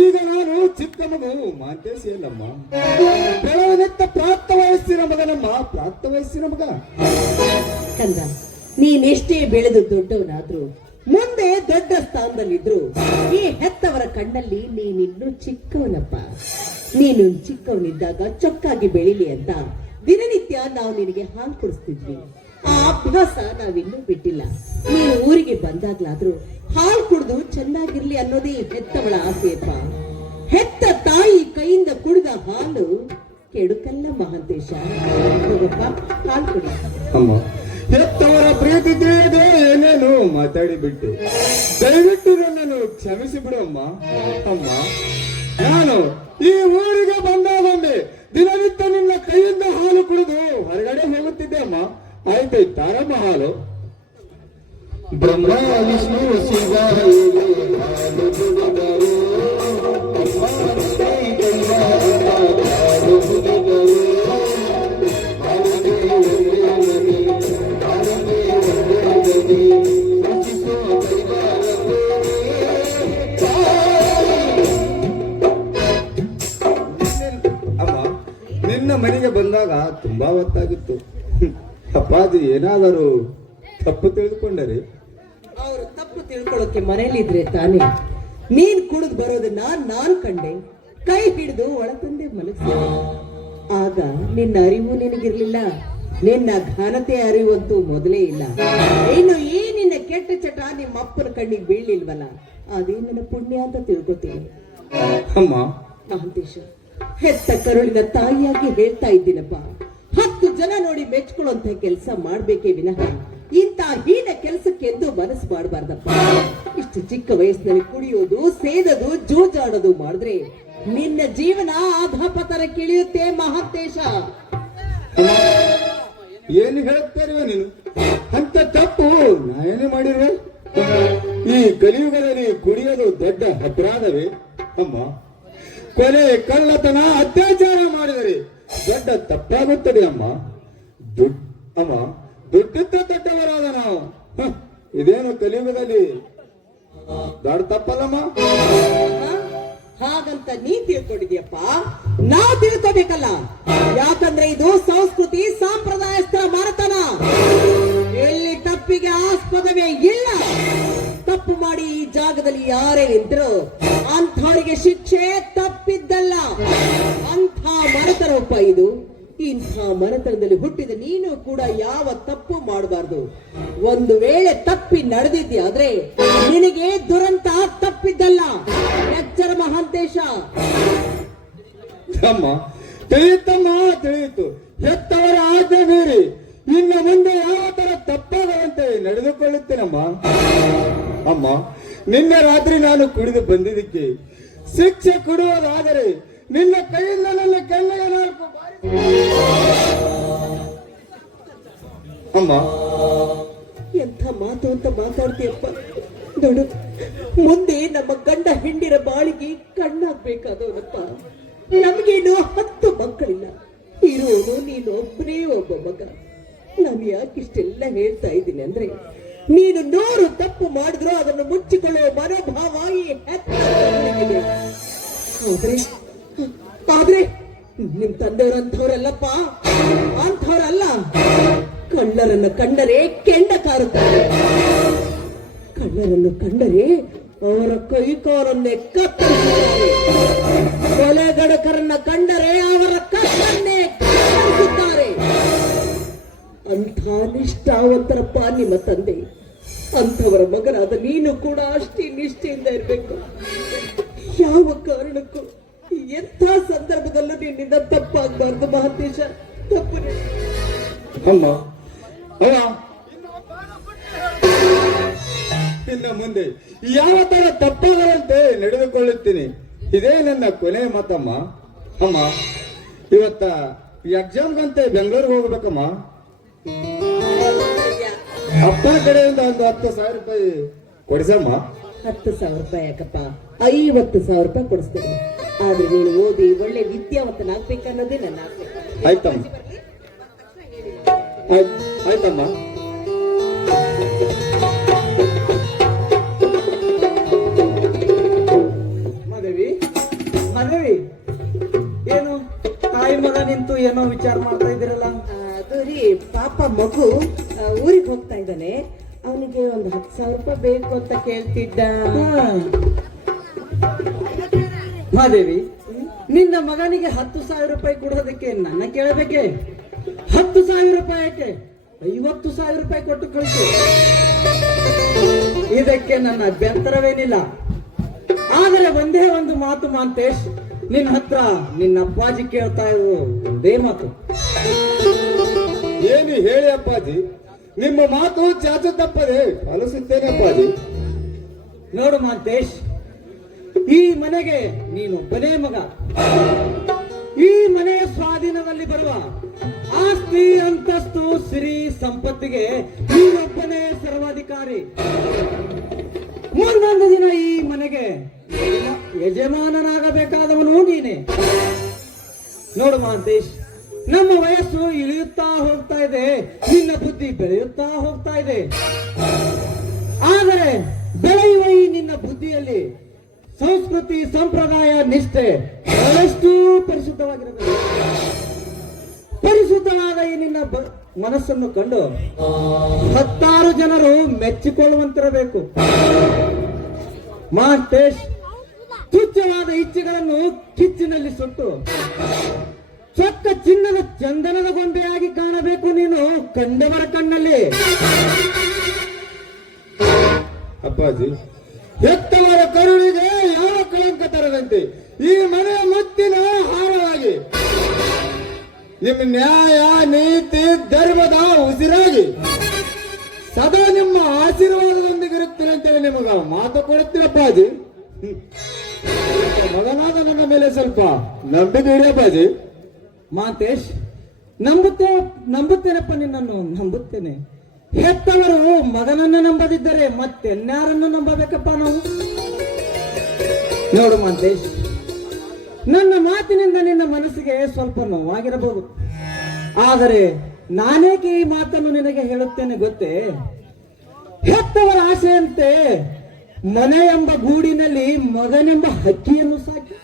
ಈಗ ನಾನು ಚಿಕ್ಕ ಮಗು ಮಾಂತೇಶಿ ಅಲ್ಲಮ್ಮ, ಬೆಳವನಿತ್ತ ಪ್ರಾಪ್ತ ವಯಸ್ಸಿನ ಮಗನಮ್ಮ, ಪ್ರಾಪ್ತ ವಯಸ್ಸಿನ ಮಗ. ಕಂದ, ನೀನೆಷ್ಟೇ ಬೆಳೆದು ದೊಡ್ಡವನಾದ್ರೂ, ಮುಂದೆ ದೊಡ್ಡ ಸ್ಥಾನದಲ್ಲಿದ್ರು, ಈ ಹೆತ್ತವರ ಕಣ್ಣಲ್ಲಿ ನೀನಿನ್ನೂ ಚಿಕ್ಕವನಪ್ಪ. ನೀನು ಚಿಕ್ಕವನಿದ್ದಾಗ ಚೊಕ್ಕಾಗಿ ಬೆಳಿಲಿ ಅಂತ ದಿನನಿತ್ಯ ನಾವು ನಿನಗೆ ಹಾಲು ಕುಡಿಸ್ತಿದ್ವಿ. ಆ ಅಭ್ಯಾಸ ನಾವಿನ್ನೂ ಬಿಟ್ಟಿಲ್ಲ. ನೀನು ಊರಿಗೆ ಬಂದಾಗ್ಲಾದ್ರೂ ಹಾಲು ಕುಡಿದು ಚೆನ್ನಾಗಿರ್ಲಿ ಅನ್ನೋದೇ ಹೆತ್ತವಳ ಆಸೆಯಪ್ಪ. ಹೆತ್ತ ತಾಯಿ ಕೈಯಿಂದ ಕುಡಿದ ಹಾಲು ಕೆಡುಕಲ್ಲ ಮಹಾಂತೇಶ. ಹೋಗಪ್ಪ, ಹಾಲು ಕುಡಿ. ಅಮ್ಮ, ಹೆತ್ತವರ ಪ್ರೀತಿ ತಿಳಿಯದೆ ಏನೇನು ಮಾತಾಡಿ ಬಿಟ್ಟು ದಯವಿಟ್ಟು ನನ್ನನ್ನು ಕ್ಷಮಿಸಿ ಬಿಡು ಅಮ್ಮ. ಅಮ್ಮ, ನಾನು ಈ ಊರಿಗೆ ಬಂದಾಗೊಂಡೆ ದಿನನಿತ್ಯ ನಿನ್ನ ಕೈಯಿಂದ ಹಾಲು ಕುಡಿದು ಹೊರಗಡೆ ಹೋಗುತ್ತಿದ್ದೆ ಅಮ್ಮ. ಆಯ್ತಾಯ್ತಾರಮ್ಮ ಹಾಲು? ಬ್ರಹ್ಮ ವಿಷ್ಣು ಶಿವ ಹಾಲು ಕುಡಿದರು, ಅಮ್ಮ ದೈವ ಹಾಲು ಕುಡಿದರು. ಅಮ್ಮ, ನಿನ್ನ ಮನೆಗೆ ಬಂದಾಗ ತುಂಬಾ ಹೊತ್ತಾಗಿತ್ತು. ಅಪ್ಪಾಜಿ ಏನಾದರೂ ತಪ್ಪು ತಿಳಿದುಕೊಂಡರೆ? ಅವರು ತಪ್ಪು ತಿಳ್ಕೊಳ್ಳೋಕೆ ಮನೇಲಿದ್ರೆ ತಾನೇ ನೀನ್ ಕುಡಿದು ಬರೋದನ್ನ ನಾನು ಕಂಡೆ. ಕೈ ಹಿಡಿದು ಒಳತಂದೆ ಮಲಗಿಸಿದೆ. ಆಗ ನಿನ್ನ ಅರಿವು ನಿನಗಿರ್ಲಿಲ್ಲ. ನಿನ್ನ ಘನತೆ ಅರಿವಂತೂ ಮೊದಲೇ ಇಲ್ಲ. ಇನ್ನು ಈ ನಿನ್ನ ಕೆಟ್ಟ ಚಟ ನಿಮ್ಮ ಅಪ್ಪನ ಕಣ್ಣಿಗೆ ಬೀಳ್ಲಿಲ್ವಲ್ಲ, ಅದೇ ನನ್ನ ಪುಣ್ಯ ಅಂತ ತಿಳ್ಕೊತೀನಿ. ಅಮ್ಮ, ಮಹಾಂತೇಶ, ಹೆತ್ತ ಕರುಳಿನ ತಾಯಿಯಾಗಿ ಹೇಳ್ತಾ ಇದ್ದೀನಪ್ಪ. 10 ಜನ ನೋಡಿ ಮೆಚ್ಕೊಳ್ಳುವಂತ ಕೆಲಸ ಮಾಡ್ಬೇಕೇ ವಿನಃ ಇಂಥ ಹೀನ ಕೆಲಸಕ್ಕೆ ಎಂದು ಮನಸ್ಸು ಮಾಡಬಾರ್ದಪ್ಪ. ಇಷ್ಟು ಚಿಕ್ಕ ವಯಸ್ಸಿನಲ್ಲಿ ಕುಡಿಯೋದು, ಸೇದೋದು, ಜೂಜಾಡೋದು ಮಾಡಿದ್ರೆ ನಿನ್ನ ಜೀವನ ಆಧಾಪತರ ಕಿಳಿಯುತ್ತೆ ಮಹಾಂತೇಶ. ಏನು ಹೇಳುತ್ತಾ ಇರುವೆ ನೀನು? ಅಂತ ತಪ್ಪು ನಾನೇನೇ ಮಾಡಿರುವೆ? ಈ ಕಲಿಯುಗದಲ್ಲಿ ಕುಡಿಯೋದು ದೊಡ್ಡ ಅಪರಾಧವೇ ಅಮ್ಮ? ಕೊಲೆ, ಕಳ್ಳತನ, ಅತ್ಯಾಚಾರ ಮಾಡಿದರೆ ದೊಡ್ಡ ತಪ್ಪಾಗುತ್ತದೆ ಅಮ್ಮ. ಅಮ್ಮ, ದುಡ್ಡಿದ್ದ ದೊಡ್ಡವರಾದ ನಾವು ಇದೇನು ಕಲಿಯುಗದಲ್ಲಿ ದೊಡ್ಡ ತಪ್ಪಲ್ಲಮ್ಮ? ಹಾಗಂತ ನೀ ತಿಳ್ಕೊಂಡಿದ್ಯಪ್ಪ, ನಾವು ತಿಳ್ಕೋಬೇಕಲ್ಲ. ಯಾಕಂದ್ರೆ ಇದು ಸಂಸ್ಕೃತಿ ಸಂಪ್ರದಾಯಸ್ಥರ ಮಾರತನ. ಎಲ್ಲಿ ತಪ್ಪಿಗೆ ಆಸ್ಪದವೇ ಇಲ್ಲ. ತಪ್ಪು ಮಾಡಿ ಈ ಜಾಗದಲ್ಲಿ ಯಾರೇ ನಿಂತರು ಅಂಥವರಿಗೆ ಶಿಕ್ಷೆ ತಪ್ಪಿದ್ದಲ್ಲ. ಅಂಥ ಮನೆತನಪ್ಪ ಇದು. ಇಂಥ ಮನೆತನದಲ್ಲಿ ಹುಟ್ಟಿದ ನೀನು ಕೂಡ ಯಾವ ತಪ್ಪು ಮಾಡಬಾರ್ದು. ಒಂದು ವೇಳೆ ತಪ್ಪಿ ನಡೆದಿದ್ಯಾದ್ರೆ ನಿನಗೆ ದುರಂತ ತಪ್ಪಿದ್ದಲ್ಲ. ಎಚ್ಚರ ಮಹಾಂತೇಶ. ಅಮ್ಮ, ತಿಳಿಯುತ್ತಮ್ಮ, ತಿಳಿಯಿತು. ಹೆತ್ತವರ ಆಜ್ಞೆ ಮೀರಿ ಇನ್ನು ಮುಂದೆ ಯಾವ ತರ ತಪ್ಪಾಗದಂತೆ ನಡೆದುಕೊಳ್ಳುತ್ತೇನಮ್ಮ. ಅಮ್ಮ, ನಿನ್ನೆ ರಾತ್ರಿ ನಾನು ಕುಡಿದು ಬಂದಿದ್ದಕ್ಕೆ ಶಿಕ್ಷೆ ಕೊಡುವುದಾದರೆ ನಿನ್ನ ಕೈಯಿಂದ ನನ್ನ ಕೆನ್ನೆಗೆ 4 ಬಾರಿ. ಅಮ್ಮ, ಎಂಥ ಮಾತು ಅಂತ ಮಾತಾಡ್ತೀಯಪ್ಪ. ನೋಡು, ಮುಂದೆ ನಮ್ಮ ಗಂಡ ಹೆಂಡಿರ ಬಾಳಿಗೆ ಕಣ್ಣಾಗ್ಬೇಕಾದವನಪ್ಪ. ನಮ್ಗೇನು 10 ಮಕ್ಕಳಿಲ್ಲ, ಇರೋನು ನೀನೊಬ್ಬನೇ ಒಬ್ಬ ಮಗ. ನಾನು ಯಾಕಿಷ್ಟೆಲ್ಲ ಹೇಳ್ತಾ ಇದ್ದೀನಿ ಅಂದ್ರೆ, ನೀನು 100 ತಪ್ಪು ಮಾಡಿದ್ರು ಅದನ್ನು ಮುಚ್ಚಿಕೊಳ್ಳುವ ಮನೋಭಾವ ಈ ಹೆತ್ತವರಿಗೆ. ಆದ್ರೆ ನಿಮ್ ತಂದೆಯವರಂಥವ್ರಲ್ಲಪ್ಪ, ಅಂಥವ್ರಲ್ಲ. ಕಳ್ಳರನ್ನು ಕಂಡರೆ ಕೆಂಡ ಕಾರುತ್ತಾರೆ. ಕಳ್ಳರನ್ನು ಕಂಡರೆ ಅವರ ಕೈಕಾಲನ್ನೇ ಕತ್ತರಿಸುತ್ತಾರೆ. ಕೊಲೆಗಡಕರನ್ನ ಕಂಡರೆ ಅವರ ಕತ್ತನ್ನೇ ಕತ್ತರಿಸುತ್ತಾರೆ. ಅಂಥ ನಿಷ್ಠಾವಂತರಪ್ಪ ನಿಮ್ಮ ತಂದೆ. ಅಂಥವರ ಮಗನಾದ ನೀನು ಕೂಡ ಅಷ್ಟೇ ನಿಷ್ಠೆಯಿಂದ ಇರಬೇಕು. ಯಾವ ಕಾರಣಕ್ಕೂ ಎಂಥ ಸಂದರ್ಭದಲ್ಲೂ ನಿನ್ನಿಂದ ತಪ್ಪಾಗಬಾರ್ದು ಮಹಾಂತೇಶ. ತಪ್ಪು ಅಮ್ಮ, ಅವ ಇನ್ನು ಮುಂದೆ ಯಾವ ತರ ತಪ್ಪಾಗದಂತೆ ನಡೆದುಕೊಳ್ಳುತ್ತೀನಿ. ಇದೇ ನನ್ನ ಕೊನೆ ಮಾತಮ್ಮ. ಅಮ್ಮ, ಇವತ್ತ ಎಕ್ಸಾಮ್ಗಂತೆ ಬೆಂಗಳೂರಿಗೆ ಹೋಗ್ಬೇಕಮ್ಮ. ಅಪ್ಪನ ಕಡೆಯಿಂದ ಒಂದು 10,000 ರೂಪಾಯಿ ಕೊಡಿಸಮ್ಮ. 10,000 ರೂಪಾಯಿ ಯಾಕಪ್ಪ, 50,000 ರೂಪಾಯಿ ಕೊಡಿಸ್ತೇನೆ. ಆದ್ರೆ ನೀನು ಓದಿ ಒಳ್ಳೆ ವಿದ್ಯಾವಂತನಾಗ್ಬೇಕನ್ನೋದೇ ನನ್ನ ಆಸೆ. ಆಯ್ತಮ್ಮ, ಆಯ್ತಮ್ಮ. ಮಾದೇವಿ, ಮಾದೇವಿ, ಏನು ತಾಯಿ ಮಗ ನಿಂತು ಏನೋ ವಿಚಾರ ಮಾಡ್ತಾ ಇದ್ದೀರಲ್ಲ? ಅದು ರೀ, ಪಾಪ ಮಗು ಊರಿಗೆ ಹೋಗ್ತಾ ಇದ್ದಾನೆ. ಅವನಿಗೆ ಒಂದು 10,000 ರೂಪಾಯಿ ಬೇಕು ಅಂತ ಕೇಳ್ತಿದ್ದ. ಮಾದೇವಿ, ನಿನ್ನ ಮಗನಿಗೆ 10,000 ರೂಪಾಯಿ ಕೊಡೋದಕ್ಕೆ ನನ್ನ ಕೇಳಬೇಕೆ? 10,000 ರೂಪಾಯಿ ಯಾಕೆ? 50,000 ರೂಪಾಯಿ ಕೊಟ್ಟು ಕಳಿಸು. ಇದಕ್ಕೆ ನನ್ನ ಅಭ್ಯಂತರವೇನಿಲ್ಲ. ಆದರೆ ಒಂದೇ ಒಂದು ಮಾತು ಮಾಂತೇಶ್, ನಿನ್ನ ಹತ್ರ ನಿನ್ನ ಅಪ್ಪಾಜಿ ಕೇಳ್ತಾ ಇರೋದು ಒಂದೇ ಮಾತು. ಏನು ಹೇಳಿ ಅಪ್ಪಾಜಿ, ನಿಮ್ಮ ಮಾತು ಚಾಚು ತಪ್ಪದೆ ಪಾಲಿಸುತ್ತೇನೆ ಅಪ್ಪಾಜಿ. ನೋಡು ಮಾಂತೇಶ್, ಈ ಮನೆಗೆ ನೀನೊಬ್ಬನೇ ಮಗ. ಈ ಮನೆಯ ಸ್ವಾಧೀನದಲ್ಲಿ ಬರುವ ಆಸ್ತಿ, ಅಂತಸ್ತು, ಸಿರಿ, ಸಂಪತ್ತಿಗೆ ನೀನೊಬ್ಬನೇ ಸರ್ವಾಧಿಕಾರಿ. ಮುಂದೊಂದು ದಿನ ಈ ಮನೆಗೆ ಯಜಮಾನನಾಗಬೇಕಾದವನು ನೀನೆ. ನೋಡು ಮಹಾಂತೇಶ್, ನಮ್ಮ ವಯಸ್ಸು ಇಳಿಯುತ್ತಾ ಹೋಗ್ತಾ ಇದೆ, ನಿನ್ನ ಬುದ್ಧಿ ಬೆಳೆಯುತ್ತಾ ಹೋಗ್ತಾ ಇದೆ. ಆದರೆ ಬೆಳೆಯುವ ಈ ನಿನ್ನ ಬುದ್ಧಿಯಲ್ಲಿ ಸಂಸ್ಕೃತಿ, ಸಂಪ್ರದಾಯ, ನಿಷ್ಠೆ ಬಹಳಷ್ಟು ಪರಿಶುದ್ಧವಾಗಿರಬೇಕು. ಪರಿಶುದ್ಧವಾದ ಈ ನಿನ್ನ ಮನಸ್ಸನ್ನು ಕಂಡು 10 ಜನರು ಮೆಚ್ಚಿಕೊಳ್ಳುವಂತಿರಬೇಕು. ಮಹಾಂತೇಶ್, ತುಚ್ಛವಾದ ಇಚ್ಛೆಗಳನ್ನು ಕಿಚ್ಚಿನಲ್ಲಿ ಸುಟ್ಟು ಚೊಕ್ಕ ಚಿನ್ನದ ಚಂದನದ ಗೊಂಬೆಯಾಗಿ ಕಾಣಬೇಕು ನೀನು ಕಂಡವರ ಕಣ್ಣಲ್ಲಿ. ಅಪ್ಪಾಜಿ, ಹೆತ್ತವರ ಕರುಳಿಗೆ ಯಾವ ಕಳಂಕ ತರದಂತೆ ಈ ಮನೆಯ ಮುತ್ತಿನ ಹಾರವಾಗಿ, ನಿಮ್ಮ ನ್ಯಾಯ, ನೀತಿ, ಧರ್ಮದ ಉಸಿರಾಗಿ ಸದಾ ನಿಮ್ಮ ಆಶೀರ್ವಾದದೊಂದಿಗಿರುತ್ತೀನಿ ಅಂತೇಳಿ ನಿಮಗ ಮಾತು ಕೊಡುತ್ತೀನಿ ಅಪ್ಪಾಜಿ. ಮಗನಾದ ನನ್ನ ಮೇಲೆ ಸ್ವಲ್ಪ ನಂಬಿಕೆ ಇಡಿ ಅಪ್ಪಾಜಿ. ಮಹಾಂತೇಶ್, ನಂಬುತ್ತೇನಪ್ಪ, ನಿನ್ನನ್ನು ನಂಬುತ್ತೇನೆ. ಹೆತ್ತವರು ಮಗನನ್ನು ನಂಬದಿದ್ದರೆ ಮತ್ತೆನ್ಯಾರನ್ನು ನಂಬಬೇಕಪ್ಪ ನಾವು? ನೋಡು ಮಹಾಂತೇಶ್, ನನ್ನ ಮಾತಿನಿಂದ ನಿನ್ನ ಮನಸ್ಸಿಗೆ ಸ್ವಲ್ಪ ನೋವಾಗಿರಬಹುದು. ಆದರೆ ನಾನೇಕೆ ಈ ಮಾತನ್ನು ನಿನಗೆ ಹೇಳುತ್ತೇನೆ ಗೊತ್ತೇ? ಹೆತ್ತವರ ಆಸೆಯಂತೆ ಮನೆ ಎಂಬ ಗೂಡಿನಲ್ಲಿ ಮಗನೆಂಬ ಹಕ್ಕಿಯನ್ನು ಸಾಕಿ,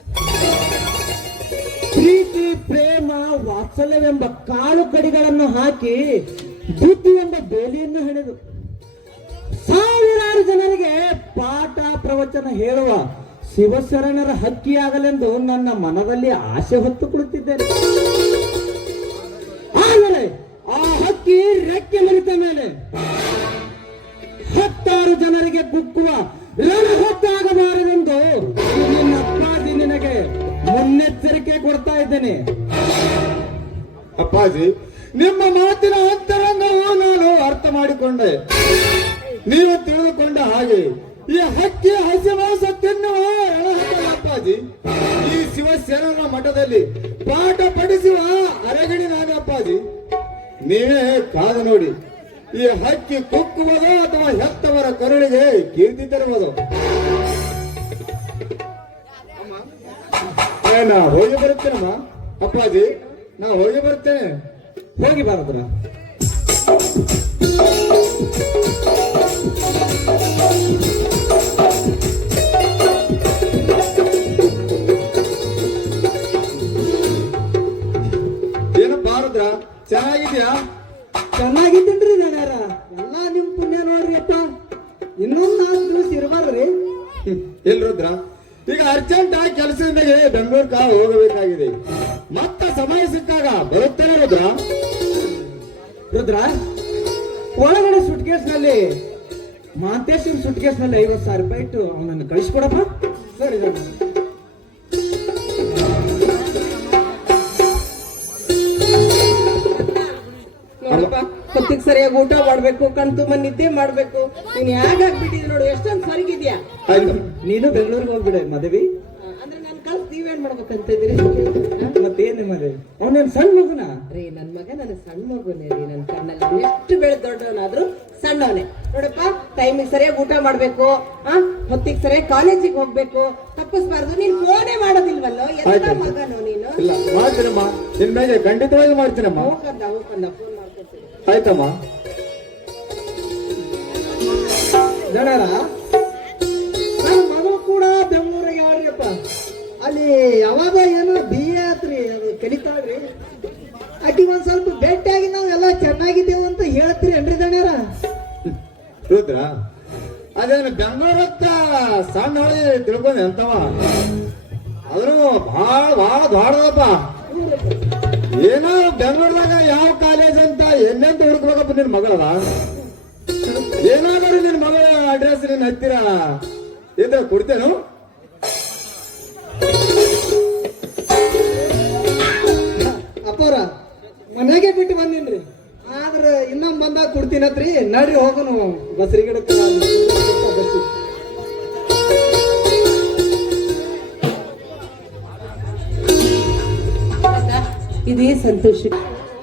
ಪ್ರೀತಿ, ಪ್ರೇಮ, ವಾತ್ಸಲ್ಯವೆಂಬ ಕಾಳು ಕಡಿಗಳನ್ನು ಹಾಕಿ, ಬುದ್ಧಿ ಎಂಬ ಬೇಲಿಯನ್ನು ಹೆಣೆದು ಸಾವಿರಾರು ಜನರಿಗೆ ಪಾಠ ಪ್ರವಚನ ಹೇಳುವ ಶಿವಶರಣರ ಹಕ್ಕಿಯಾಗಲೆಂದು ನನ್ನ ಮನದಲ್ಲಿ ಆಸೆ ಹೊತ್ತು ಕುಳಿತಿದ್ದೇನೆ. ಆದರೆ ಆ ಹಕ್ಕಿ ರೆಕ್ಕೆ ಮುರಿತ ಮೇಲೆ 10 ಜನರಿಗೆ ಕುಕ್ಕುವ ರಣಹೊತ್ತಾಗಬಾರದೆಂದು ನಿನ್ನ ಅಪ್ಪಾಜಿ ನಿನಗೆ ಮುನ್ನೆಚ್ಚರಿಕೆ ಕೊಡ್ತಾ ಇದ್ದೇನೆ. ಅಪ್ಪಾಜಿ, ನಿಮ್ಮ ಮಾತಿನ ಅಂತರಂಗವು ನಾನು ಅರ್ಥ ಮಾಡಿಕೊಂಡೆ. ನೀವು ತಿಳಿದುಕೊಂಡ ಹಾಗೆ ಈ ಹಕ್ಕಿ ಹಸಿವಾಸ ತಿನ್ನುವ ರಣಹೊತ್ತಲ್ಲ ಅಪ್ಪಾಜಿ. ಈ ಶಿವಶರಣರ ಮಠದಲ್ಲಿ ಪಾಠ ಪಡಿಸುವ ಅರಗಣಿ ನಾನು ಅಪ್ಪಾಜಿ. ನೀವೇ ಕಾದು ನೋಡಿ, ಈ ಹಕ್ಕಿ ಕುಕ್ಕುವುದೋ ಅಥವಾ ಹೆತ್ತವರ ಕರುಳಿಗೆ ಕೀರ್ತಿ ತರುವುದು. ನಾ ಹೋಗಿ ಬರುತ್ತೇನಮ್ಮ ಅಪ್ಪಾಜಿ, ನಾ ಹೋಗಿ ಬರ್ತೇನೆ. ಹೋಗಿ ಬಾರದ್ರ. ಏನಪ್ಪ ರುದ್ರ, ಚೆನ್ನಾಗಿದ್ಯಾ? ಚೆನ್ನಾಗಿದ್ದೀನ್ರಿ ಗೆಳೆಯರ, ಎಲ್ಲಾ ನಿಮ್ ಪುಣ್ಯ ನೋಡ್ರಿ ಅಪ್ಪ. ಇನ್ನೊಂದ್ 4 ದಿವಸ ಇರಬಾರ್ದ್ರಿ. ಇಲ್ಲ ರುದ್ರ, ಈಗ ಅರ್ಜೆಂಟ್ ಆಗಿ ಕೆಲಸದಿಂದ ಬೆಂಗಳೂರ್ಗ ಹೋಗಬೇಕಾಗಿದೆ. ಮತ್ತ ಸಮಯ ಸಿಕ್ಕಾಗ ಬರುತ್ತೇನೆ ರುದ್ರ. ರುದ್ರ, ಒಳಗಡೆ ಸುಟ್ಕೇಸ್ ನಲ್ಲಿ ಮಹಾಂತೇಶನ್ ಸುಟ್ಕೇಸ್ ನಲ್ಲಿ 50,000 ರೂಪಾಯಿ ಇಟ್ಟು ಅವನನ್ನು ಕಳಿಸ್ಕೊಡಪ್ಪ. ಸರಿ ನೋಡಪ್ಪ, ಹೊತ್ತಿಗೆ ಸರಿಯಾಗಿ ಊಟ ಮಾಡ್ಬೇಕು, ಕಣ್ ತುಂಬ ನಿದ್ದೆ ಮಾಡ್ಬೇಕು. ನೀನ್ ಯಾಕಾಗ್ಬಿಟ್ಟಿದ್ಯ ನೋಡು, ಎಷ್ಟೊಂದು ಸ್ವರ್ಗಿದ್ಯಾ. ಆಯ್ತು, ನೀನು ಬೆಂಗಳೂರಿಗೆ ಹೋಗ್ಬಿಡೆ ಮದುವೆ. ಅಂದ್ರೆ ನನ್ ಕಳ್ಸಿ ನೀವೇನ್ ಮಾಡ್ಬೇಕಂತ ಇದ್ದೀರಿ? ಮತ್ತೇನು ಮದುವೆ? ಅವನೇನ್ ಸಣ್ಣ ಮಗುನ? ರೀ ನನ್ ಮಗ ನನ್ನ ಸಣ್ಣ ಮಗುನೇ ರೀ. ನನ್ ಕಣ್ಣಲ್ಲಿ ಅವ್ನು ಎಷ್ಟು ಬೆಳೆದ ದೊಡ್ಡವನಾದ್ರೂ ಸಣ್ಣವನೇ. ನೋಡಪ್ಪ, ಟೈಮಿಗೆ ಸರಿಯಾಗಿ ಊಟ ಮಾಡ್ಬೇಕು, ಹೊತ್ತಿಗೆ ಸರಿಯಾಗಿ ಕಾಲೇಜಿಗೆ ಹೋಗ್ಬೇಕು, ತಪ್ಪಿಸ್ಬಾರ್ದು. ನೀನ್ ಫೋನೇ ಮಾಡೋದಿಲ್ವಲ್ಲೋ, ಎಂತ ಮಗನೋ ನೀನು. ಇಲ್ಲ ಮಾಡ್ತೀನಮ್ಮ, ನಿನ್ ಮೇಲೆ ಖಂಡಿತವಾಗಿ ಮಾಡ್ತೀನಮ್ಮ. ಹೋಗಂದ ಫೋನ್ ಮಾಡ್ಕೊತೀನಿ. ಆಯ್ತಮ್ಮ. ದಣರ ನನ್ನ ಮಗಳು ಕೂಡ ಬೆಂಗಳೂರಿಗೆ ಯಾವ್ರಿಯಪ್ಪ ಅಲ್ಲಿ ಯಾವಾಗ ಏನೋ BA ಆತ್ರಿ, ಅದು ಕಲಿತಾಳ್ರಿ. ಅಡ್ಡಿ ಒಂದ್ ಸ್ವಲ್ಪ ಭೇಟಿಯಾಗಿ ನಾವೆಲ್ಲ ಚೆನ್ನಾಗಿದ್ದೇವೆ ಅಂತ ಹೇಳ್ತೀರಿ ಏನ್ರಿ ದಣ್ಯರ? ರುದ್ರ, ಅದೇನು ಬೆಂಗಳೂರು ಹತ್ತ ಸಣ್ಣ ಹೊಳಿ ತಿಳ್ಕೊಂಡೆ ಅಂತವ. ಅದ್ರು ಭಾಳ ದೊಡ್ಡದಪ್ಪ. ಏನೋ ಬೆಂಗಳೂರದಾಗ ಯಾವ ಕಾಲೇಜ್ ಅಂತ ಎಲ್ಲೆಂತ ಹುಡುಕ್ಬೇಕಪ್ಪ ನಿನ್ ಮಗಳದ. ಏನಾದರೂ ನಿನ್ ಮಗಳ ಅಡ್ರೆಸ್ ನಿನ್ ಹತ್ತಿರ ಇದ್ರೆ ಕೊಡ್ತೇನು? ಅಪ್ಪವ್ರ ಮನೆಗೆ ಬಿಟ್ಟು ಬಂದಿನ್ರಿ, ಆದ್ರ ಇನ್ನೊಂದ್ ಬಂದಾಗ ಕೊಡ್ತೀನತ್ರಿ. ನಡ್ರಿ ಹೋಗುನು ಬಸ್ರಿ ಗಿಡಕ್ಕೆ. ಬಸ್ಸಿ ಇದೇ ಸಂತೋಷ.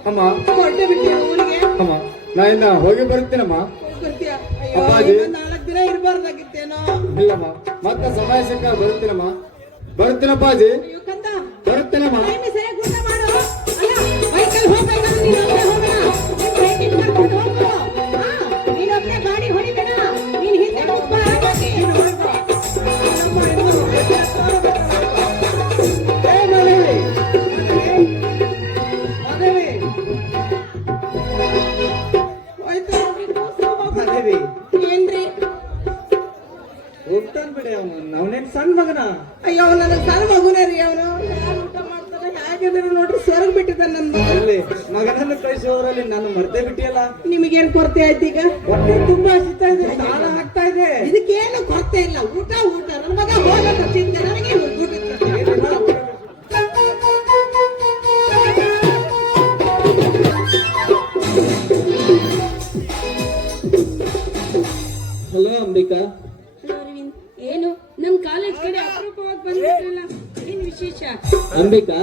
ಅಮ್ಮ ಹೊರಟೆ ಬಿಟ್ಟಿಯ ಊರಿಗೆ? ಅಮ್ಮ, ನಾ ಇನ್ನ ಹೋಗಿ ಬರುತ್ತೇನಮ್ಮ. ಬರ್ತೀಯ? ಅಯ್ಯೋ, ಅಪ್ಪಾಜಿ. ಇನ್ನೊಂದ್ 4 ದಿನ ಇರ್ಬಾರ್ದಾಗಿತ್ತೇನೋ. ಇಲ್ಲಮ್ಮ, ಮತ್ತೆ ಸಮಯ ಸಿಕ್ಕ ಬರುತ್ತೇನಮ್ಮ. ಬರುತ್ತೇನಪ್ಪಾಜಿ, ಅಯ್ಯೋ ಕಂದ, ಬರುತ್ತೇನಮ್ಮ. ಟೈಮಿಗೆ ಸರಿಯಾಗಿ ಊಟ ಮಾಡು. ಅಲ್ಲ, ಬೈಕಲ್ಲಿ ಹೋಗ್ಬೇಕಾದ್ರೆ ನೀನ್ ಒಬ್ನೇ ಹೋಗೋಣ. ನಿನ್ ಬೈಕಿಗೆ ಕರ್ಕೊಂಡು ಹೋಗು. ನೀನ್ ಒಬ್ನೇ ಗಾಡಿ ಹೊಡಿಬೇಡ. ನೀನ್ ಹಿಂದೆ ಹೋಗ್ಬಾ. ನೀನ್ ಹೊರಡ್ಬಾ. ಹೋಯ್ತು ನೋಡ್ರಿ, ಕೂಸು ಹೋಗು. ಮದುವೆ ಏನ್ರಿ? ಹೋಗ್ತಾನ್ ಬಿಡಿ ಅವನು. ಅವನೇನ್ ಸಣ್ಣ ಮಗನ? ಅಯ್ಯೋ, ನನ್ನ ಸಣ್ಣ ಮಗುನೇ ರೀ ಅವನು. ಯಾರು ಊಟ ಮಾಡ್ತಾರೆ ಹೇಗಿದ್ರು ನೋಡ್ರಿ, ಸ್ವರ್ಗ ಬಿಟ್ಟಿದ್ದಾನೆ ನನ್ನ ಮಗ. ಅಲ್ಲಿ ಮಗನನ್ನು ಕಳಿಸುವವರಲ್ಲಿ ನಾನು ಮರ್ತೇ ಬಿಟ್ಟಿಯಲ್ಲ. ನಿಮಗೇನ್ ಕೊರತೆ ಆಯ್ತು ಈಗ? ಹೊಟ್ಟೆ ತುಂಬಾ ಹಸಿತಾ ಇದೆ, ತಾಳ ಆಗ್ತಾ ಇದೆ. ಇದಕ್ಕೇನು ಕೊರತೆ ಇಲ್ಲ. ಊಟ ನನ್ನ ಮಗ ಹೋಗಂತ ಚಿಂತೆ ನನಗೆ. ಹಲೋ ಅಂಬಿಕಾ. ಏನು ನಮ್ ಕಾಲೇಜ್ ಕಡೆ ಅಪರೂಪವಾಗಿ ಬಂದಿರಲ್ಲ, ಏನ್ ವಿಶೇಷ? ಅಂಬಿಕಾ,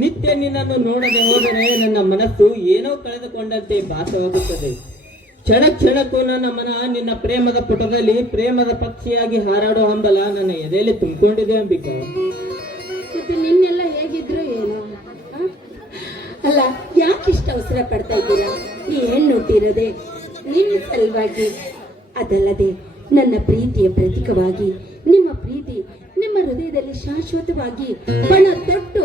ನಿತ್ಯ ನಿನ್ನನ್ನು ನೋಡದೆ ಹೋದರೆ ನನ್ನ ಮನಸ್ಸು ಏನೋ ಕಳೆದುಕೊಂಡಂತೆ ಭಾಸವಾಗುತ್ತದೆ. ಕ್ಷಣ ಕ್ಷಣಕ್ಕೂ ನನ್ನ ಮನ ನಿನ್ನ ಪ್ರೇಮದ ಪುಟದಲ್ಲಿ ಪ್ರೇಮದ ಪಕ್ಷಿಯಾಗಿ ಹಾರಾಡೋ ಹಂಬಲ ನನ್ನ ಎದೆಯಲ್ಲಿ ತುಂಬಿಕೊಂಡಿದೆ ಅಂಬಿಕಾ. ಮತ್ತೆ ನಿನ್ನೆಲ್ಲ ಹೇಗಿದ್ರು ಏನೋ? ಅಲ್ಲ, ಯಾಕಿಷ್ಟ ಅವಸರ ಪಡ್ತಾ ಇದ್ದೀರಾ? ಏನ್ ನೋಟಿರದೆ ನಿನ್ನ ಸಲುವಾಗಿ. ಅದಲ್ಲದೆ ನನ್ನ ಪ್ರೀತಿಯ ಪ್ರತೀಕವಾಗಿ ನಿಮ್ಮ ಪ್ರೀತಿ ನಿಮ್ಮ ಹೃದಯದಲ್ಲಿ ಶಾಶ್ವತವಾಗಿ ಬಣ ತೊಟ್ಟು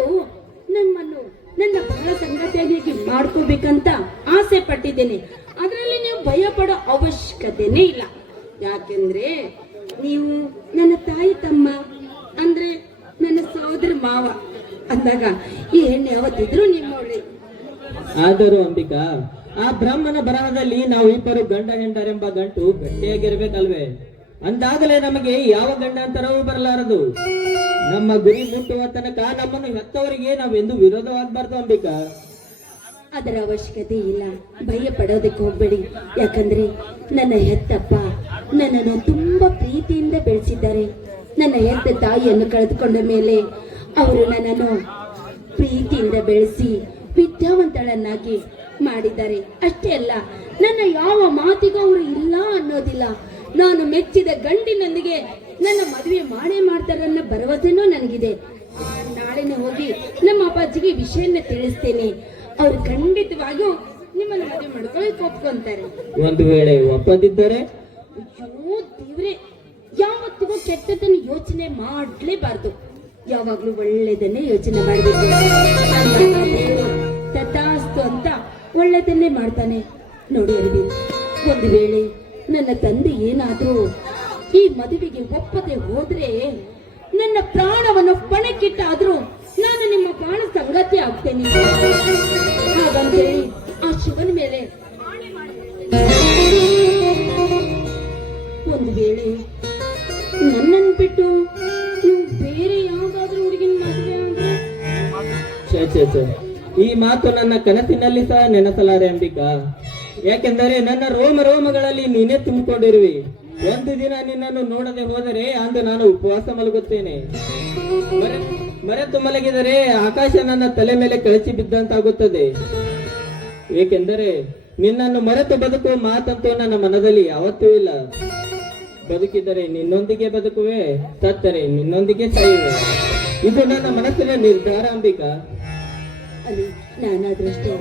ನಮ್ಮನ್ನು ನನ್ನ ಬಹಳ ಸಂಗತಿಯಾಗಿ ಮಾಡ್ಕೋಬೇಕಂತ ಆಸೆ ಪಟ್ಟಿದ್ದೇನೆ. ಅದರಲ್ಲಿ ನೀವು ಭಯ ಪಡೋ ಅವಶ್ಯಕತೆನೇ ಇಲ್ಲ. ಯಾಕೆಂದ್ರೆ ನೀವು ನನ್ನ ತಾಯಿ ತಮ್ಮ, ಅಂದ್ರೆ ನನ್ನ ಸಹೋದರ ಮಾವ ಅಂದಾಗ ಈ ಹೆಣ್ಣು ಯಾವತ್ತಿದ್ರು ನಿಮ್ಮವಳೆ. ಆದರೂ ಅಂಬಿಕಾ, ಆ ಬ್ರಹ್ಮನ ಬರಹದಲ್ಲಿ ನಾವು ಇಬ್ಬರು ಗಂಡ ಹೆಂಡರೆಂಬ ಗಂಟು ಗಟ್ಟಿಯಾಗಿರ್ಬೇಕಲ್ವೇ? ಅಂದಾಗಲೇ ನಮಗೆ ಯಾವ ಗಂಡಾಂತರವೂ ಬರಲಾರದು. ನಮ್ಮ ಗುರಿ ಮುಟ್ಟುವ ತನಕ ನಮ್ಮನ್ನು ಹೆತ್ತವರಿಗೆ ನಾವೆಂದು ವಿರೋಧವಾಗಬಾರ್ದು ಅಂಬಿಕಾ. ಅದರ ಅವಶ್ಯಕತೆ ಇಲ್ಲ, ಭಯ ಪಡೋದಕ್ಕೆ ಹೋಗ್ಬೇಡಿ. ಯಾಕಂದ್ರೆ ನನ್ನ ಹೆತ್ತಪ್ಪ ನನ್ನನ್ನು ತುಂಬಾ ಪ್ರೀತಿಯಿಂದ ಬೆಳೆಸಿದ್ದಾರೆ. ನನ್ನ ಹೆತ್ತ ತಾಯಿಯನ್ನು ಕಳೆದುಕೊಂಡ ಮೇಲೆ ಅವರು ನನ್ನನ್ನು ಪ್ರೀತಿಯಿಂದ ಬೆಳೆಸಿ ವಿದ್ಯಾವಂತಳನ್ನಾಗಿ ಮಾಡಿದ್ದಾರೆ. ಅಷ್ಟೇ ಅಲ್ಲ, ನನ್ನ ಯಾವ ಮಾತಿಗೂ ಅವರು ಇಲ್ಲ ಅನ್ನೋದಿಲ್ಲ. ನಾನು ಮೆಚ್ಚಿದ ಗಂಡಿನೊಂದಿಗೆ ನನ್ನ ಮದುವೆ ಮಾಡೇ ಮಾಡ್ತಾರೆ ಅನ್ನೋ ಭರವಸೆನೂ ನನಗಿದೆ. ನಾಳೆನೇ ಹೋಗಿ ನಮ್ಮ ಅಪ್ಪಾಜಿಗೆ ವಿಷಯನ ತಿಳಿಸ್ತೇನೆ. ಅವ್ರು ಖಂಡಿತವಾಗಿಯೂ ನಿಮ್ಮನ್ನು ಮದುವೆ ಮಾಡ್ಕೊಳ್ಳಿ ಒಪ್ಕೊಂತಾರೆ. ಒಂದು ವೇಳೆ ಒಪ್ಪದಿದ್ದರೆ? ಅಯ್ಯೋ ದೇವ್ರೆ, ಯಾವತ್ತಿಗೂ ಕೆಟ್ಟದನ್ನು ಯೋಚನೆ ಮಾಡಲೇಬಾರ್ದು. ಯಾವಾಗ್ಲೂ ಒಳ್ಳೆಯದನ್ನೇ ಯೋಚನೆ ಮಾಡಬೇಕು. ತಥಾಸ್ತು ಅಂತ ಒಳ್ಳೆಯದನ್ನೇ ಮಾಡ್ತಾನೆ. ನೋಡಿ ಅರವಿಂದ್, ಒಂದು ವೇಳೆ ನನ್ನ ತಂದೆ ಏನಾದ್ರೂ ಈ ಮದುವೆಗೆ ಒಪ್ಪದೆ ಹೋದ್ರೆ ನನ್ನ ಪ್ರಾಣವನ್ನು ಪಣಕ್ಕಿಟ್ಟಾದ್ರೂ ನಾನು ನಿಮ್ಮ ಪ್ರಾಣ ಸಂಗತಿ ಆಗ್ತೇನೆ. ಹಾಗಂತೇಳಿ ಆ ಶಿವನ ಮೇಲೆ ಒಂದು ವೇಳೆ ನನ್ನನ್ನು ಬಿಟ್ಟು ನೀವು ಬೇರೆ ಯಾವ್ದಾದ್ರೂ ಹುಡುಗಿನ ಮದುವೆ ಛೇ ಛೇ ಛೇ, ಈ ಮಾತು ನನ್ನ ಕನಸಿನಲ್ಲಿ ಸಹ ನೆನೆಸಲಾರೆ ಅಂಬಿಕಾ. ಯಾಕೆಂದರೆ ನನ್ನ ರೋಮ ರೋಮಗಳಲ್ಲಿ ನೀನೇ ತುಂಬಿಕೊಂಡಿರುವಿ. ಒಂದು ದಿನ ನಿನ್ನನ್ನು ನೋಡದೆ ಹೋದರೆ ಅಂದು ನಾನು ಉಪವಾಸ ಮಲಗುತ್ತೇನೆ. ಮರೆತು ಮಲಗಿದರೆ ಆಕಾಶ ನನ್ನ ತಲೆ ಮೇಲೆ ಕಳಚಿ ಬಿದ್ದಂತಾಗುತ್ತದೆ. ಏಕೆಂದರೆ ನಿನ್ನನ್ನು ಮರೆತು ಬದುಕುವ ಮಾತಂತೂ ನನ್ನ ಮನದಲ್ಲಿ ಯಾವತ್ತೂ ಇಲ್ಲ. ಬದುಕಿದರೆ ನಿನ್ನೊಂದಿಗೆ ಬದುಕುವೆ, ಸತ್ತರೆ ನಿನ್ನೊಂದಿಗೆ ಸಾಯುವೆ. ಇದು ನನ್ನ ಮನಸ್ಸಿನ ನಿರ್ಧಾರ ಅಂಬಿಕಾ. ಅಲ್ಲಿ ನಾನಾದ್ರಷ್ಟೇ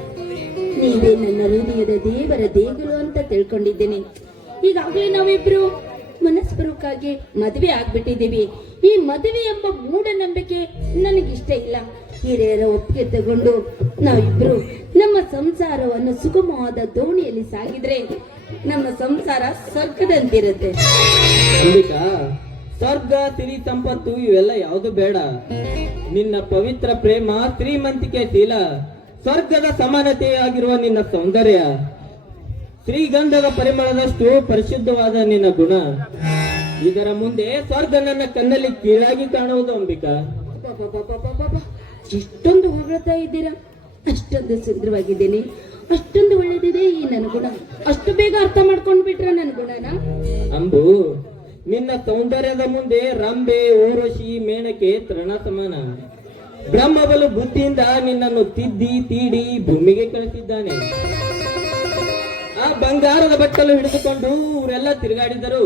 ನೀವೇ ನನ್ನ ಹೃದಯದ ದೇವರ ದೇಗುಲು ಅಂತ ತಿಳ್ಕೊಂಡಿದ್ದೇನೆ. ಈಗಾಗಲೇ ನಾವಿಬ್ರು ಮನಸ್ಪೂರ್ವಕವಾಗಿ ಮದುವೆ ಆಗ್ಬಿಟ್ಟಿದ್ದೀವಿ. ಈ ಮದುವೆ ಎಂಬ ಮೂಢನಂಬಿಕೆ ನನಗಿಷ್ಟ ಇಲ್ಲ. ಹಿರಿಯರ ಒಪ್ಪಿಗೆ ತಗೊಂಡು ನಾವಿಬ್ರು ನಮ್ಮ ಸಂಸಾರವನ್ನು ಸುಗಮವಾದ ದೋಣಿಯಲ್ಲಿ ಸಾಗಿದ್ರೆ ನಮ್ಮ ಸಂಸಾರ ಸ್ವರ್ಗದಂತಿರುತ್ತೆ. ಅಂಬಿಕಾ, ಸ್ವರ್ಗ, ಸಿರಿ, ಸಂಪತ್ತು ಇವೆಲ್ಲ ಯಾವುದು ಬೇಡ. ನಿನ್ನ ಪವಿತ್ರ ಪ್ರೇಮ, ಶ್ರೀಮಂತಿಕೆ, ಶೀಲ, ಸ್ವರ್ಗದ ಸಮಾನತೆಯಾಗಿರುವ ನಿನ್ನ ಸೌಂದರ್ಯ, ಶ್ರೀಗಂಧದ ಪರಿಮಳದಷ್ಟು ಪರಿಶುದ್ಧವಾದ ನಿನ್ನ ಗುಣ, ಇದರ ಮುಂದೆ ಸ್ವರ್ಗ ನನ್ನ ಕಣ್ಣಲ್ಲಿ ಕೀಳಾಗಿ ಕಾಣುವುದು ಅಂಬಿಕಾ. ಎಷ್ಟೊಂದು ಹೊಗಳ್ತಾ ಇದ್ದೀರಾ. ಅಷ್ಟೊಂದು ಸುಂದರವಾಗಿದ್ದೇನೆ, ಅಷ್ಟೊಂದು ಒಳ್ಳೇದಿದೆ ಈ ನನ್ನ ಗುಣ. ಅಷ್ಟು ಬೇಗ ಅರ್ಥ ಮಾಡ್ಕೊಂಡ್ ಬಿಟ್ರ ನನ್ನ ಗುಣನ? ಅಂಬು, ನಿನ್ನ ಸೌಂದರ್ಯದ ಮುಂದೆ ರಂಬೆ, ಊರ್ವಶಿ, ಮೇಣಕೆ ತೃಣ ಸಮಾನ. ಬ್ರಹ್ಮಬಲು ಬುದ್ಧಿಯಿಂದ ನಿನ್ನನ್ನು ತಿದ್ದಿ ತೀಡಿ ಭೂಮಿಗೆ ಕಳಿಸಿದ್ದಾನೆ. ಆ ಬಂಗಾರದ ಬಟ್ಟಲು ಹಿಡಿದುಕೊಂಡು ಊರೆಲ್ಲ ತಿರುಗಾಡಿದರು.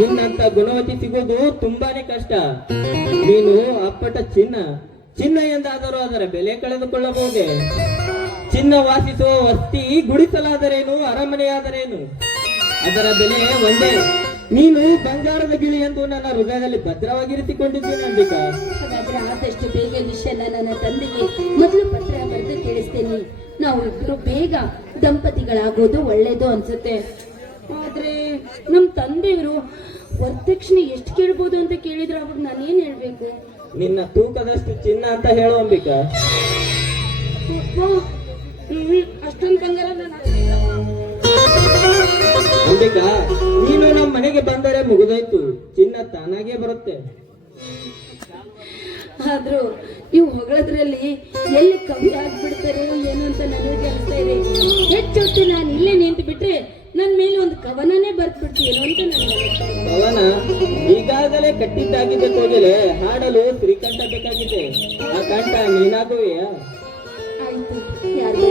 ನಿನ್ನಂತ ಗುಣವತಿ ಸಿಗೋದು ತುಂಬಾನೇ ಕಷ್ಟ. ನೀನು ಅಪ್ಪಟ ಚಿನ್ನ ಎಂದಾದರೂ ಅದರ ಬೆಲೆ ಕಳೆದುಕೊಳ್ಳಬಹುದೇ? ಚಿನ್ನ ವಾಸಿಸುವ ವಸ್ತಿ ಗುಡಿಸಲಾದರೇನು, ಅರಮನೆಯಾದರೇನು, ಅದರ ಬೆಲೆ ಒಂದೇ. ನೀನು ಬಂಗಾರದ ಗಿಳಿ ಎಂದು ನನ್ನ ಹೃದಯದಲ್ಲಿ ಭದ್ರವಾಗಿರಿಸಿಕೊಂಡಿದ್ದೀನಿ ಅಂಬಿಕಾ. ಹಾಗಾದ್ರೆ ಆದಷ್ಟು ಬೇಗ ವಿಷಯನ ನನ್ನ ತಂದೆಗೆ ಮೊದಲು ಪತ್ರ ಬರೆದು ಕೇಳಿಸ್ತೇನೆ. ನಾವು ಇಬ್ರು ಬೇಗ ದಂಪತಿಗಳಾಗೋದು ಒಳ್ಳೇದು ಅನ್ಸುತ್ತೆ. ಆದ್ರೆ ನಮ್ ತಂದೆಯವರು ವರದಕ್ಷಿಣೆ ಎಷ್ಟು ಕೇಳ್ಬೋದು ಅಂತ ಕೇಳಿದ್ರೆ ಅವಾಗ ನಾನೇನ್ ಹೇಳ್ಬೇಕು? ನಿನ್ನ ತೂಕದಷ್ಟು ಚಿನ್ನ ಅಂತ ಹೇಳು ಅಂಬಿಕಾ. ಅಷ್ಟೊಂದು ಬಂಗಾರ ಅಂಬಿಕಾ, ನೀನು ನಮ್ಮ ಮನೆಗೆ ಬಂದರೆ ಮುಗಿದೋಯ್ತು, ಚಿನ್ನ ತಾನಾಗೇ ಬರುತ್ತೆ. ಆದ್ರೂ ನೀವು ಹೊಗಳದ್ರಲ್ಲಿ ಎಲ್ಲಿ ಕವಿ ಆಗ್ಬಿಡ್ತಾರೋ ಏನೋ ಅಂತ ನನಗೆ ಅನಿಸ್ತಾ ಇದೆ. ಹೆಚ್ಚೊತ್ತು ನಾನು ಇಲ್ಲೇ ನಿಂತು ಬಿಟ್ರೆ ನನ್ ಮೇಲೆ ಒಂದು ಕವನನೇ ಬರ್ದ್ಬಿಡ್ತೀನೋ ಅಂತ ನನಗೆ. ಕವನ ಈಗಾಗಲೇ ಕಟ್ಟಿದ್ದಾಗಿದೆ ಕೋಗಿಲೆ, ಹಾಡಲು ಶ್ರೀಕಂಠ ಬೇಕಾಗಿದೆ. ಆ ಕಂಠ ನೀನಾಗುವೆಯಾ? ಆಯ್ತು, ಯಾರು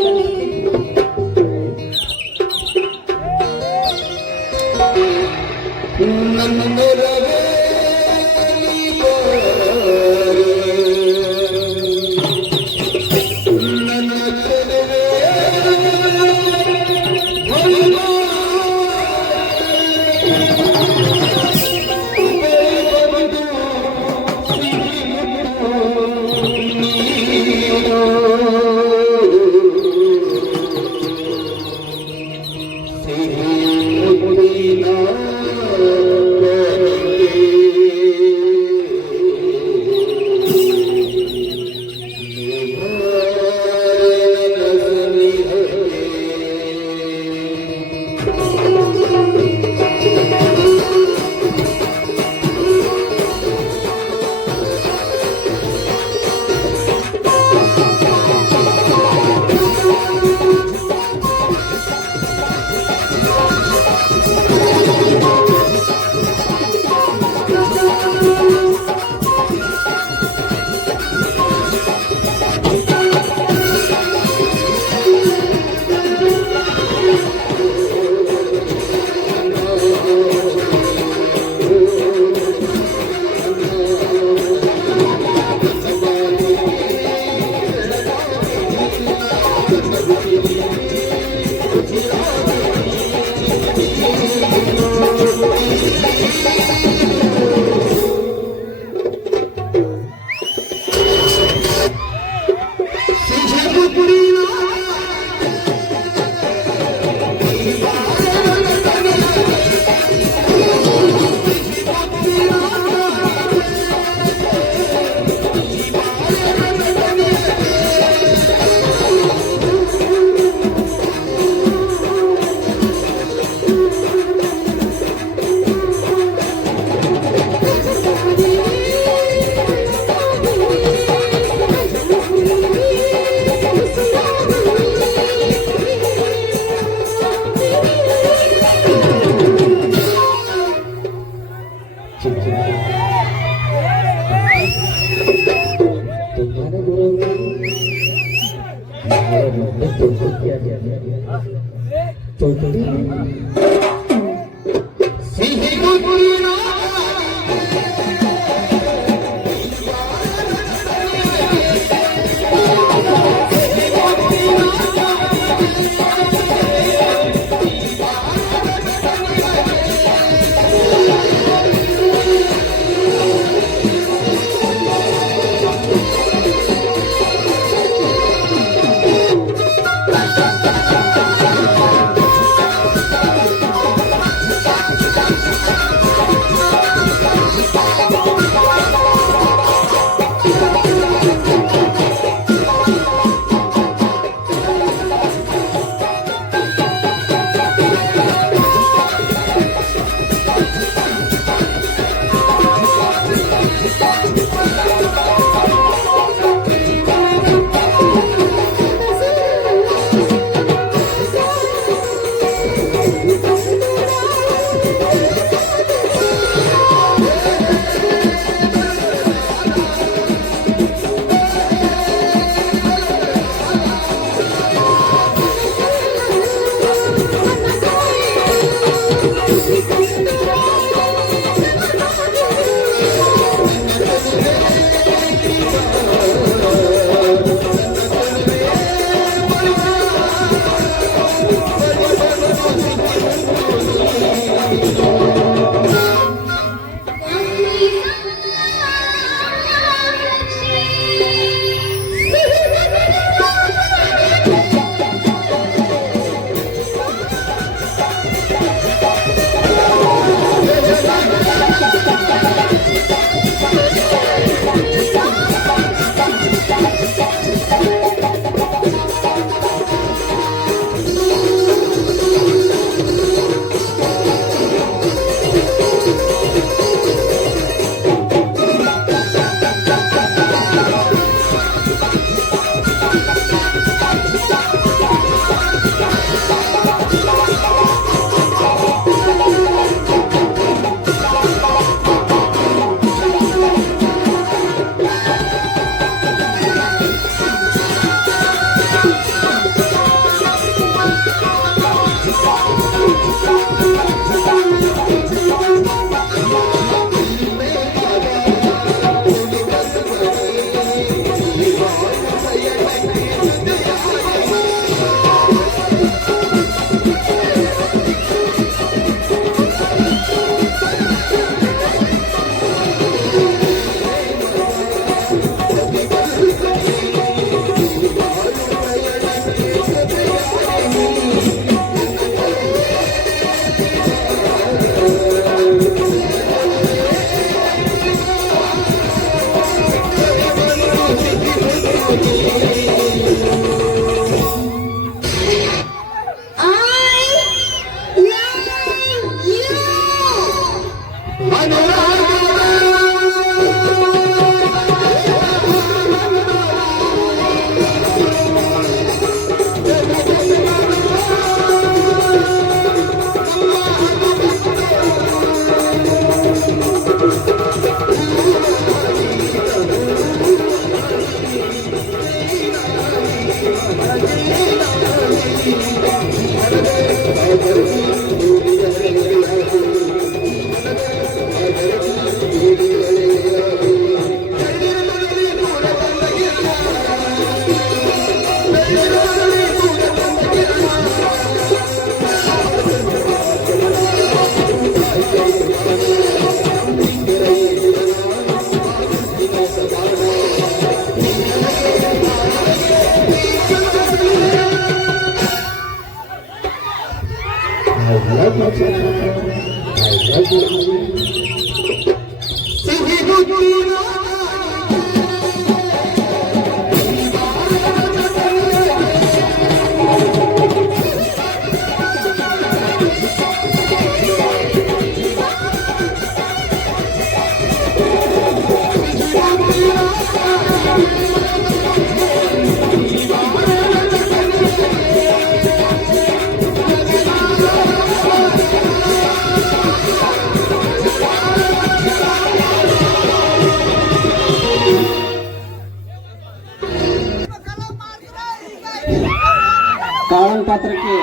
ಕಾಳನ್ ಪಾತ್ರಕ್ಕೆ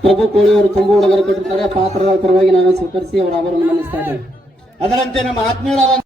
ಪ್ರಭು ಕೋಳಿಯವರು ತುಂಬು ಉಡುಗೊರೆ ಕೊಟ್ಟಿರ್ತಾರೆ. ಪಾತ್ರದ ಪರವಾಗಿ ನಾವೇ ಸ್ವೀಕರಿಸಿ ಅವರ ಆಭರಣ ಮನ್ನಿಸ್ತಾ ಇದ್ದೇವೆ. ಅದರಂತೆ ನಮ್ಮ ಆತ್ಮೀಯರಾದ